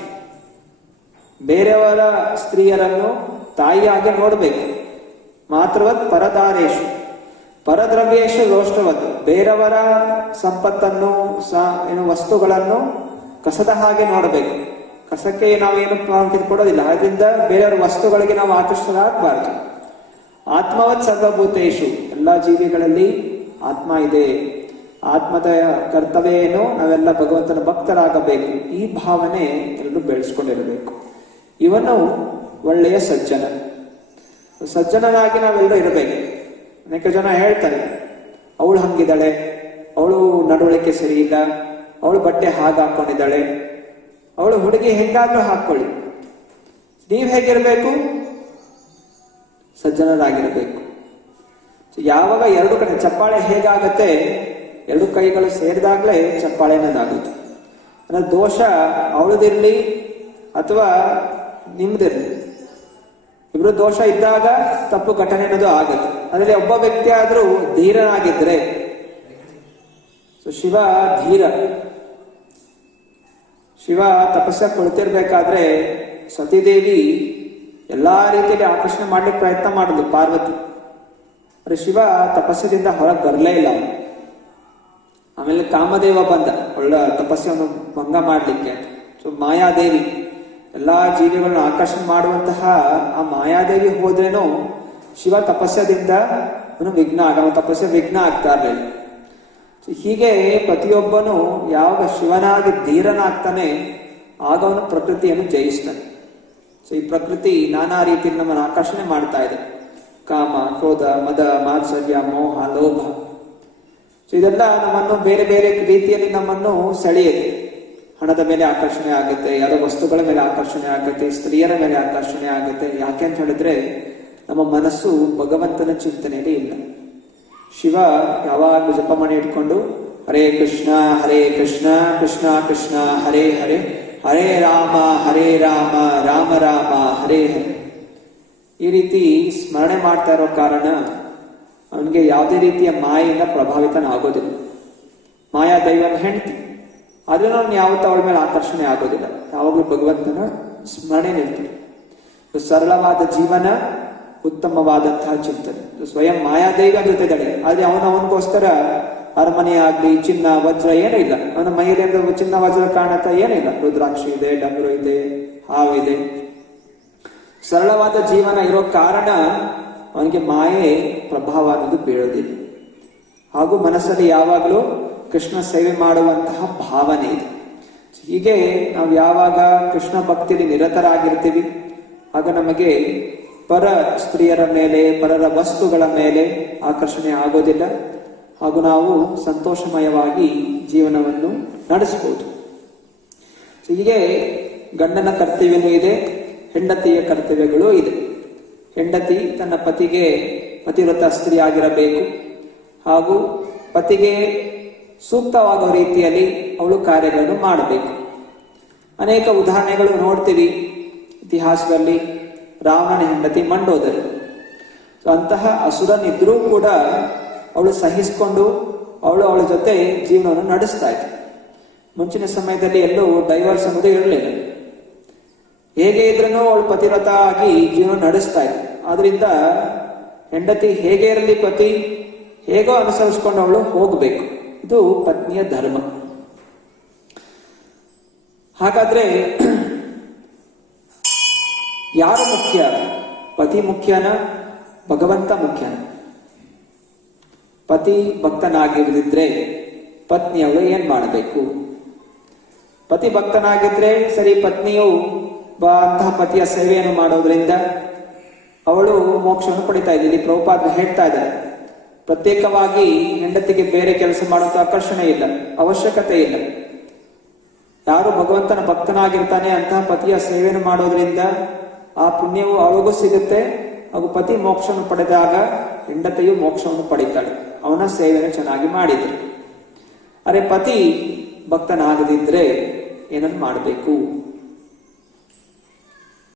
ಬೇರೆಯವರ ಸ್ತ್ರೀಯರನ್ನು ತಾಯಿಯಾಗಿ ನೋಡಬೇಕು. ಮಾತೃವತ್ ಪರದಾರೇಶು ಪರದ್ರವ್ಯೇಶು ಲೋಷ್ಟವತ್, ಬೇರೆಯವರ ಸಂಪತ್ತನ್ನು ಏನು ವಸ್ತುಗಳನ್ನು ಕಸದ ಹಾಗೆ ನೋಡಬೇಕು. ಕಸಕ್ಕೆ ನಾವೇನು ಪ್ರಾಮುಖ್ಯತೆ ಕೊಡೋದಿಲ್ಲ, ಅದರಿಂದ ಬೇರೆಯವರ ವಸ್ತುಗಳಿಗೆ ನಾವು ಆಕರ್ಷಿತರಾಗಬಾರ್ದು. ಆತ್ಮವತ್ ಸರ್ವಭೂತೇಶು, ಎಲ್ಲ ಜೀವಿಗಳಲ್ಲಿ ಆತ್ಮ ಇದೆ. ಆತ್ಮದ ಕರ್ತವ್ಯ ಏನು? ನಾವೆಲ್ಲ ಭಗವಂತನ ಭಕ್ತರಾಗಬೇಕು. ಈ ಭಾವನೆ ಎಲ್ಲರೂ ಬೆಳೆಸ್ಕೊಂಡಿರಬೇಕು. ಇವನು ಒಳ್ಳೆಯ ಸಜ್ಜನನಾಗಿ ನಾವೆಲ್ಲರೂ ಇರಬೇಕು. ಅನೇಕ ಜನ ಹೇಳ್ತಾರೆ, ಅವಳು ಹಂಗಿದ್ದಾಳೆ, ಅವಳು ನಡವಳಿಕೆ ಸರಿ ಇಲ್ಲ, ಅವಳು ಬಟ್ಟೆ ಹಾಗೆ ಹಾಕೊಂಡಿದ್ದಾಳೆ, ಅವಳು ಹುಡುಗಿ ಹೆಂಗಾದ್ರೂ ಹಾಕೊಳ್ಳಿ. ನೀವ್ ಹೇಗಿರ್ಬೇಕು? ಸಜ್ಜನರಾಗಿರ್ಬೇಕು. ಯಾವಾಗ ಎರಡು ಕಡೆ ಚಪ್ಪಾಳೆ ಹೇಗಾಗತ್ತೆ? ಎರಡು ಕೈಗಳು ಸೇರಿದಾಗ್ಲೇ ಚಪ್ಪಾಳೆ ಅನ್ನೋದಾಗುತ್ತೆ. ಅಂದ್ರೆ ದೋಷ ಅವಳದಿರ್ಲಿ ಅಥವಾ ನಿಮ್ದಿರ್ಲಿ, ಇಬ್ರು ದೋಷ ಇದ್ದಾಗ ತಪ್ಪು ಘಟನೆ ಅನ್ನೋದು ಆಗುತ್ತೆ. ಅದರಲ್ಲಿ ಒಬ್ಬ ವ್ಯಕ್ತಿ ಆದ್ರೂ ಧೀರನಾಗಿದ್ರೆ, ಶಿವ ಧೀರ. ಶಿವ ತಪಸ್ಸ ಕೊಡ್ತಿರ್ಬೇಕಾದ್ರೆ ಸತೀದೇವಿ ಎಲ್ಲಾ ರೀತಿಯಲ್ಲಿ ಆಕರ್ಷಣೆ ಮಾಡ್ಲಿಕ್ಕೆ ಪ್ರಯತ್ನ ಮಾಡಿದ್ಲು ಪಾರ್ವತಿ. ಆದರೆ ಶಿವ ತಪಸ್ಸದಿಂದ ಹೊರಗೆ ಬರಲೇ ಇಲ್ಲ. ಆಮೇಲೆ ಕಾಮದೇವ ಬಂದ ಒಳ್ಳೆ ತಪಸ್ಸನ್ನು ಭಂಗ ಮಾಡ್ಲಿಕ್ಕೆ. ಸೊ ಮಾಯಾದೇವಿ ಎಲ್ಲಾ ಜೀವಿಗಳನ್ನ ಆಕರ್ಷಣೆ ಮಾಡುವಂತಹ ಆ ಮಾಯಾದೇವಿ ಹೋದ್ರೇನೋ ಶಿವ ತಪಸ್ಸದಿಂದ ಅವನ ತಪಸ್ಸೆ ವಿಘ್ನ ಆಗ್ತಾ ಇರಲಿಲ್ಲ. ಹೀಗೆ ಪ್ರತಿಯೊಬ್ಬನು ಯಾವಾಗ ಶಿವನಾಗಿ ಧೀರನಾಗ್ತಾನೆ ಆಗ ಅವನು ಪ್ರಕೃತಿಯನ್ನು ಜಯಿಸ್ತಾನೆ. ಸೊ ಈ ಪ್ರಕೃತಿ ನಾನಾ ರೀತಿಯಲ್ಲಿ ನಮ್ಮನ್ನು ಆಕರ್ಷಣೆ ಮಾಡ್ತಾ ಇದೆ. ಕಾಮ, ಕ್ರೋಧ, ಮದ, ಮಾತ್ಸರ್ಯ, ಮೋಹ, ಲೋಭ. ಸೊ ಇದೆಲ್ಲ ನಮ್ಮನ್ನು ಬೇರೆ ಬೇರೆ ರೀತಿಯಲ್ಲಿ ನಮ್ಮನ್ನು ಸೆಳೆಯುತ್ತೆ. ಹಣದ ಮೇಲೆ ಆಕರ್ಷಣೆ ಆಗುತ್ತೆ, ಯಾರೋ ವಸ್ತುಗಳ ಮೇಲೆ ಆಕರ್ಷಣೆ ಆಗುತ್ತೆ, ಸ್ತ್ರೀಯರ ಮೇಲೆ ಆಕರ್ಷಣೆ ಆಗುತ್ತೆ. ಯಾಕೆ ಅಂತ ಹೇಳಿದ್ರೆ ನಮ್ಮ ಮನಸ್ಸು ಭಗವಂತನ ಚಿಂತನೆಯಲ್ಲಿ ಇಲ್ಲ. ಶಿವ ಯಾವಾಗಲೂ ಜಪಮಣಿ ಇಟ್ಕೊಂಡು ಹರೇ ಕೃಷ್ಣ ಕೃಷ್ಣ ಕೃಷ್ಣ ಹರೇ ಹರೇ, ಹರೇ ರಾಮ ರಾಮ ರಾಮ ಹರೇ ಹರೇ, ಈ ರೀತಿ ಸ್ಮರಣೆ ಮಾಡ್ತಾ ಇರೋ ಕಾರಣ ಅವನಿಗೆ ಯಾವುದೇ ರೀತಿಯ ಮಾಯೆಯಿಂದ ಪ್ರಭಾವಿತನಾಗೋದಿಲ್ಲ. ಮಾಯಾ ದೈವನ ಹೆಂಡತಿ, ಆದ್ರೆ ಅವನು ಯಾವತ್ತೂ ಅವಳ ಮೇಲೆ ಆಕರ್ಷಣೆ ಆಗೋದಿಲ್ಲ. ಯಾವಾಗಲೂ ಭಗವಂತನ ಸ್ಮರಣೆ ನಿಲ್ತಾನೆ. ಸರಳವಾದ ಜೀವನ, ಉತ್ತಮವಾದಂತಹ ಚಿಂತನೆ. ಸ್ವಯಂ ಮಾಯಾದೈವ ಜೊತೆಗಡೆ, ಆದ್ರೆ ಅವನಿಗೋಸ್ಕರ ಅರಮನೆ ಆಗ್ಲಿ, ಚಿನ್ನ ವಜ್ರ ಏನೂ ಇಲ್ಲ. ಅವನ ಮೈಯಲ್ಲಿ ಚಿನ್ನ ವಜ್ರ ಕಾಣುತ್ತಾ ಏನಿಲ್ಲ. ರುದ್ರಾಕ್ಷಿ ಇದೆ, ಡಮರು ಇದೆ, ಹಾವಿದೆ. ಸರಳವಾದ ಜೀವನ ಇರೋ ಕಾರಣ ಅವನಿಗೆ ಮಾಯೆ ಪ್ರಭಾವ ಅನ್ನೋದು ಬೀಳೋದಿಲ್ಲ. ಹಾಗೂ ಮನಸ್ಸಲ್ಲಿ ಯಾವಾಗಲೂ ಕೃಷ್ಣ ಸೇವೆ ಮಾಡುವಂತಹ ಭಾವನೆ ಇದೆ. ಹೀಗೆ ನಾವು ಯಾವಾಗ ಕೃಷ್ಣ ಭಕ್ತಿಯಲ್ಲಿ ನಿರತರಾಗಿರ್ತೀವಿ ಆಗ ನಮಗೆ ಪರ ಸ್ತ್ರೀಯರ ಮೇಲೆ, ಪರರ ವಸ್ತುಗಳ ಮೇಲೆ ಆಕರ್ಷಣೆ ಆಗೋದಿಲ್ಲ. ಹಾಗೂ ನಾವು ಸಂತೋಷಮಯವಾಗಿ ಜೀವನವನ್ನು ನಡೆಸಬಹುದು. ಹೀಗೆ ಗಂಡನ ಕರ್ತವ್ಯವೂ ಇದೆ, ಹೆಂಡತಿಯ ಕರ್ತವ್ಯಗಳೂ ಇದೆ. ಹೆಂಡತಿ ತನ್ನ ಪತಿಗೆ ಪತಿವ್ರತ ಸ್ತ್ರೀ ಆಗಿರಬೇಕು. ಹಾಗೂ ಪತಿಗೆ ಸೂಕ್ತವಾಗುವ ರೀತಿಯಲ್ಲಿ ಅವಳು ಕಾರ್ಯಗಳನ್ನು ಮಾಡಬೇಕು. ಅನೇಕ ಉದಾಹರಣೆಗಳು ನೋಡ್ತೀವಿ ಇತಿಹಾಸದಲ್ಲಿ. ರಾವಣನ ಹೆಂಡತಿ ಮಂಡೋದರಿ, ಅಂತಹ ಅಸುರನಿದ್ರೂ ಕೂಡ ಅವಳು ಸಹಿಸಿಕೊಂಡು ಅವಳ ಜೊತೆ ಜೀವನವನ್ನು ನಡೆಸ್ತಾ ಇದ್ದ. ಮುಂಚಿನ ಸಮಯದಲ್ಲಿ ಎಲ್ಲೂ ಡೈವರ್ಸ್ ಅನ್ನೋದು ಇರಲಿಲ್ಲ. ಹೇಗೆ ಇದ್ರೂ ಅವಳು ಪತಿವ್ರತ ಆಗಿ ಜೀವನ ನಡೆಸ್ತಾ ಇದ್ದ. ಆದ್ರಿಂದ ಹೆಂಡತಿ ಹೇಗೆ ಇರಲಿ, ಪತಿ ಹೇಗೋ ಅನುಸರಿಸ್ಕೊಂಡು ಅವಳು ಹೋಗ್ಬೇಕು. ಇದು ಪತ್ನಿಯ ಧರ್ಮ. ಹಾಗಾದ್ರೆ ಯಾರು ಮುಖ್ಯ? ಪತಿ ಮುಖ್ಯನ, ಭಗವಂತ ಮುಖ್ಯನ? ಪತಿ ಭಕ್ತನಾಗಿರದಿದ್ರೆ ಪತ್ನಿಯವರು ಏನ್ ಮಾಡಬೇಕು? ಪತಿ ಭಕ್ತನಾಗಿದ್ರೆ ಸರಿ, ಪತ್ನಿಯು ಅಂತಹ ಪತಿಯ ಸೇವೆಯನ್ನು ಮಾಡೋದ್ರಿಂದ ಅವಳು ಮೋಕ್ಷವನ್ನು ಪಡಿತಾ ಇದ್ದೀನಿ. ಪ್ರಭುಪಾದ ಹೇಳ್ತಾ ಇದ್ದಾರೆ, ಪ್ರತ್ಯೇಕವಾಗಿ ಹೆಂಡತಿಗೆ ಬೇರೆ ಕೆಲಸ ಮಾಡುವಂತ ಆಕರ್ಷಣೆ ಇಲ್ಲ, ಅವಶ್ಯಕತೆ ಇಲ್ಲ. ಯಾರು ಭಗವಂತನ ಭಕ್ತನಾಗಿರ್ತಾನೆ ಅಂತಹ ಪತಿಯ ಸೇವೆಯನ್ನು ಮಾಡೋದ್ರಿಂದ ಆ ಪುಣ್ಯವು ಅವಳಿಗೂ ಸಿಗುತ್ತೆ. ಹಾಗೂ ಪತಿ ಮೋಕ್ಷವನ್ನು ಪಡೆದಾಗ ಹೆಂಡತಿಯು ಮೋಕ್ಷವನ್ನು ಪಡಿತಾಳೆ, ಅವನ ಸೇವೆಯನ್ನು ಚೆನ್ನಾಗಿ ಮಾಡಿದ್ರೆ. ಅರೆ ಪತಿ ಭಕ್ತನಾಗದಿದ್ರೆ ಏನನ್ನು ಮಾಡಬೇಕು?